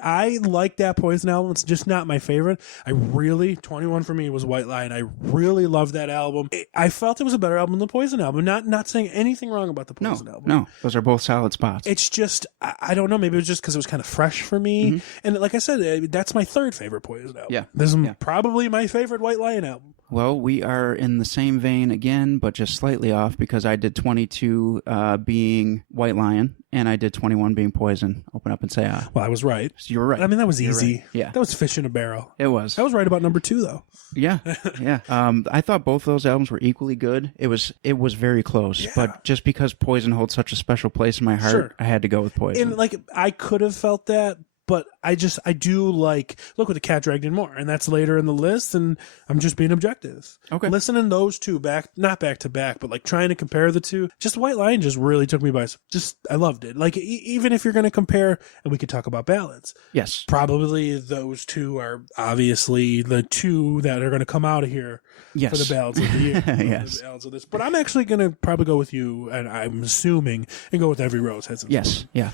I like that Poison album. It's just not my favorite. 21 for me was White Lion. I really loved that album. I felt it was a better album than the Poison album. Not saying anything wrong about the Poison album. No, those are both solid spots. It's just, I don't know, maybe it was just because it was kind of fresh for me. And like I said, that's my third favorite Poison album. Yeah. This is probably my favorite White Lion album. Well, we are in the same vein again, but just slightly off because I did 22 being White Lion, and I did 21 being Poison. Open up and say ah. Well, I was right. So you were right. I mean, that was You're easy. right. Yeah. That was fish in a barrel. It was. I was right about number 2, though. Yeah, yeah. I thought both those albums were equally good. It was very close, but just because Poison holds such a special place in my heart, Sure. I had to go with Poison. And like, I could have felt that, but I do like, look what the Cat Dragged In More, and that's later in the list, and I'm just being objective. Okay. Listening those two not back to back, but like trying to compare the two, just White Lion just really took me by, I loved it. Like, even if you're going to compare, and we could talk about ballads, yes. probably those two are obviously the two that are going to come out of here Yes. for the ballads of the year. Yes. The ballads of this. But I'm actually going to probably go with you, and I'm assuming, and go with Every Rose Has Its Yes, yeah.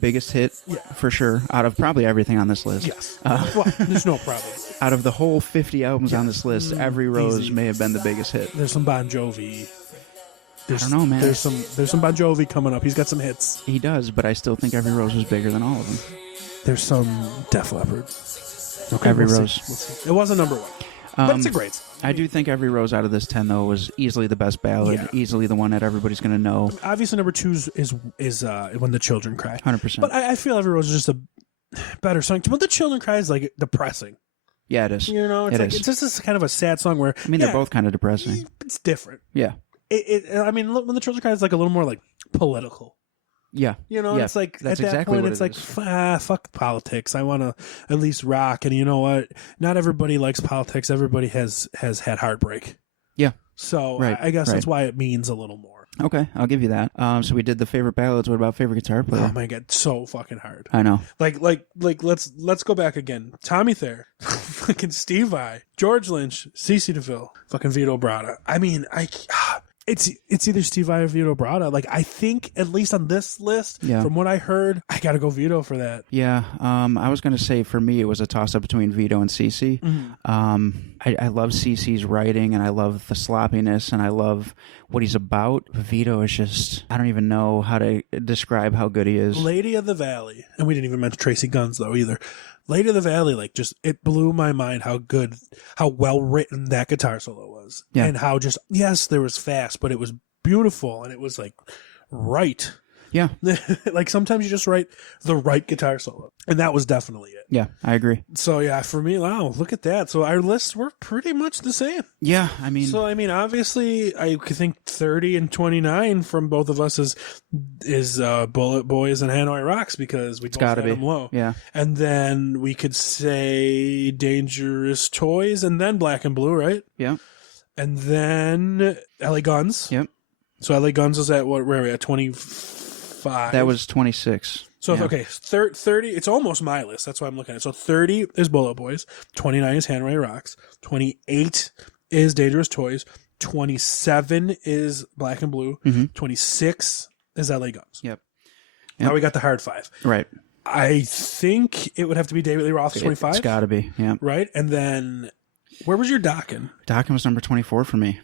Biggest hit, for sure, out of probably everything on this list. Yes. Well, there's no problem. Out of the whole 50 albums on this list, Every Rose Easy. may have been the biggest hit. There's some Bon Jovi. I don't know, man. There's some Bon Jovi coming up. He's got some hits. He does, but I still think Every Rose was bigger than all of them. There's some Def Leppard. Okay, Every we'll Rose. see. We'll see. It wasn't number 1, but it's a great song. I do think Every Rose out of this 10, though, was easily the best ballad, Yeah. easily the one that everybody's going to know. Obviously, number 2 is When the Children Cry. 100%. But I feel Every Rose is just a better song. But the Children Cry is like depressing. Yeah, it is. You know, it's It like is. it's just this kind of a sad song where I mean, they're both kind of depressing. It's different. Yeah. I mean, When the Children Cry is like a little more like political. Yeah. You know, Yeah, it's like that's at that exactly point, what it's it like, is. fuck politics. I want to at least rock. And you know what? Not everybody likes politics. Everybody has had heartbreak. Yeah. So Right, I guess that's right. why it means a little more. Okay, I'll give you that. So we did the favorite ballads. What about favorite guitar player? Oh my god, so fucking hard. I know. Like let's go back again. Tommy Thayer, fucking Steve Vai, George Lynch, CeCe DeVille, fucking Vito Bratta. I mean, it's either Steve Vai or Vito Bratta. Like, I think at least on this list, from what I heard, I gotta go Vito for that. Yeah, I was gonna say for me it was a toss up between Vito and CeCe. I love CeCe's writing and I love the sloppiness and I love what he's about. Vito is just, I don't even know how to describe how good he is. Lady of the Valley, and we didn't even mention Tracy Guns though either. Lady of the Valley, like, just, it blew my mind how well written that guitar solo was. Yeah. And how just, yes, there was fast, but it was beautiful and it was like right. Yeah. Like, sometimes you just write the right guitar solo. And that was definitely it. Yeah, I agree. So, yeah, for me, wow, look at that. So, our lists were pretty much the same. Yeah, I mean... So, I mean, obviously, I think 30 and 29 from both of us is Bullet Boys and Hanoi Rocks because we both had them low. Yeah. And then we could say Dangerous Toys and then Black and Blue, right? Yeah. And then LA Guns. Yep. So, LA Guns is at what? Where are we at? 25? That was 26. So, yeah. Okay, 30, it's almost my list. That's why I'm looking at it. So 30 is Bullet Boys, 29 is Hanoi Rocks, 28 is Dangerous Toys, 27 is Black and Blue, 26 is LA Guns. Yep. Now we got the hard five. Right. I think it would have to be David Lee Roth 25. It's got to be, yeah. Right? And then, where was your Dokken? Dokken was number 24 for me.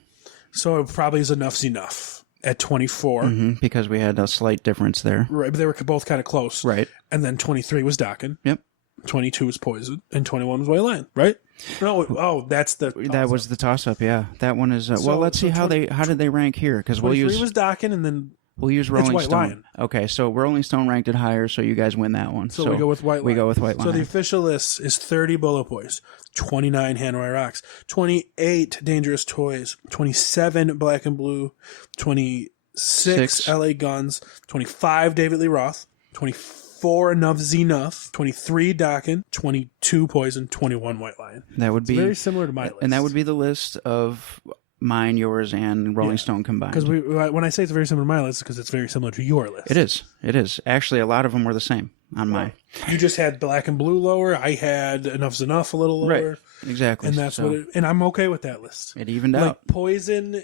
So it probably is Enough's Enough at 24. Because we had a slight difference there. Right, but they were both kind of close. Right. And then 23 was Dokken. Yep. 22 was Poison, and 21 was White Lion, right? No, that's the toss-up. That was the toss-up, yeah. That one is... well, let's see how did they rank here? Because we'll use... 23 was Dokken, and then... We'll use Rolling White Stone. Lion. Okay, so Rolling Stone ranked it higher, so you guys win that one. So we go with White Lion. We go with White Lion. So the official list is 30 Bullet Boys, 29 Hanoi Rocks, 28 Dangerous Toys, 27 Black and Blue, 26 LA Guns, 25 David Lee Roth, 24 Enough's Enough, 23 Dokken, 22 Poison, 21 White Lion. That would be very similar to my list. And that would be the list of mine, yours, and Rolling Stone combined. Because when I say it's very similar to my list, because it's very similar to your list. It is. It is. Actually, a lot of them were the same on mine. You just had Black and Blue lower. I had Enough's Enough a little lower. Right. Exactly. And that's what and I'm okay with that list. It evened like, out. Poison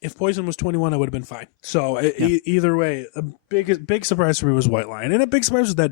if Poison was 21, I would have been fine. So either way, a big surprise for me was White Lion. And a big surprise was that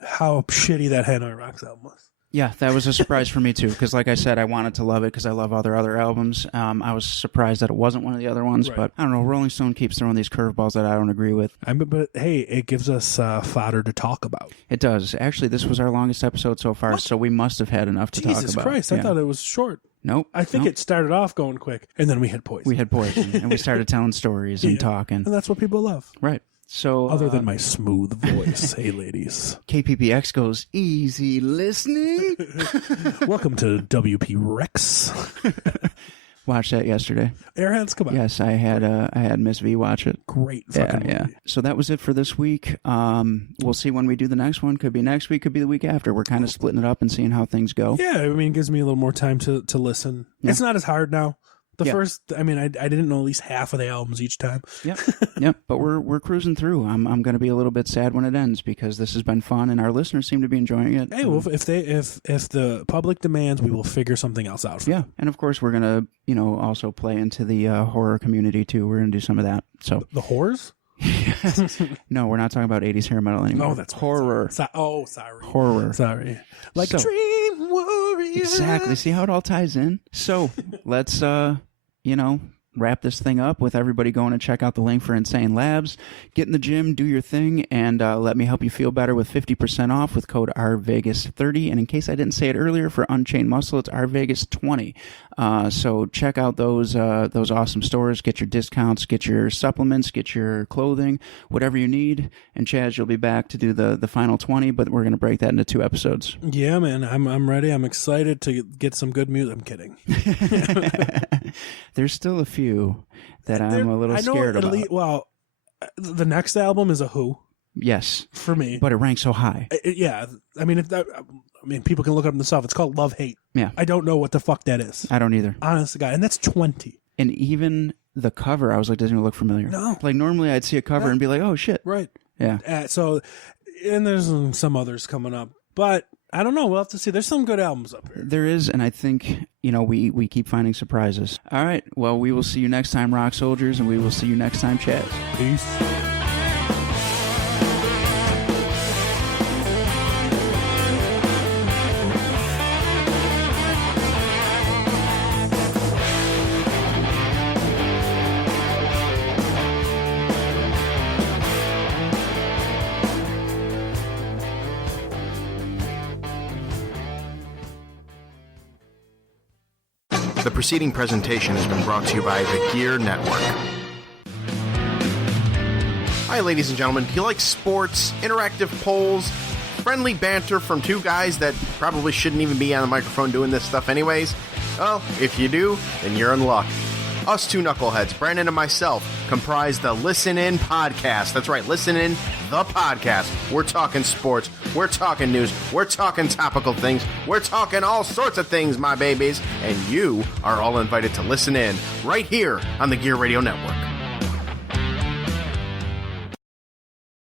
how shitty that Hanoi Rocks album was. Yeah, that was a surprise for me too. Because, like I said, I wanted to love it because I love other albums. I was surprised that it wasn't one of the other ones, right. But I don't know. Rolling Stone keeps throwing these curveballs that I don't agree with. But hey, it gives us fodder to talk about. It does. Actually, this was our longest episode so far, so we must have had enough to talk about. Jesus Christ! I thought it was short. Nope. I think it started off going quick, and then we had Poison. We had Poison, and we started telling stories and talking. And that's what people love. Right. So, other than my smooth voice, hey ladies. KPPX goes, easy listening. Welcome to WP Rex. Watched that yesterday. Airheads, come on. Yes, I had Miss V watch it. Great fucking movie. Yeah. So that was it for this week. We'll see when we do the next one. Could be next week, could be the week after. We're kind of splitting it up and seeing how things go. Yeah, I mean, it gives me a little more time to listen. Yeah. It's not as hard now. The first, I mean, I didn't know at least half of the albums each time. Yep. But we're cruising through. I'm going to be a little bit sad when it ends because this has been fun and our listeners seem to be enjoying it. Hey, well, if the public demands, we will figure something else out. Yeah, and of course we're going to also play into the horror community too. We're going to do some of that. So the horrors. No, we're not talking about 80s hair metal anymore. Oh, that's horror. Sorry. Horror. Sorry. Like Dream Warrior. Exactly. See how it all ties in? So let's wrap this thing up with everybody going to check out the link for Insane Labs. Get in the gym, do your thing, and let me help you feel better with 50% off with code RVegas30. And in case I didn't say it earlier, for Unchained Muscle, it's RVegas20. So check out those awesome stores. Get your discounts, get your supplements, get your clothing, whatever you need. And Chaz, you'll be back to do the final 20, but we're going to break that into 2 episodes. Yeah, man. I'm ready. I'm excited to get some good music. I'm kidding. There's still a few that I'm a little scared about. Well, the next album is a Who. Yes. For me. But it ranks so high. Yeah. I mean, people can look it up themselves. It's called Love Hate. Yeah. I don't know what the fuck that is. I don't either. Honest to God. And that's 20. And even the cover, I was like, doesn't even look familiar. No. Like, normally I'd see a cover and be like, oh, shit. Right. Yeah. So, and there's some others coming up. But I don't know. We'll have to see. There's some good albums up here. There is, and I think, we keep finding surprises. All right. Well, we will see you next time, Rock Soldiers, and we will see you next time, Chaz. Peace. The preceding presentation has been brought to you by the Gear Network. Hi, ladies and gentlemen. Do you like sports, interactive polls, friendly banter from two guys that probably shouldn't even be on the microphone doing this stuff anyways? Well, if you do, then you're in luck. Us two knuckleheads, Brandon and myself, comprise the Listen In Podcast. That's right, Listen In, the podcast. We're talking sports, we're talking news, we're talking topical things, we're talking all sorts of things, my babies. And you are all invited to listen in right here on the Gear Radio Network.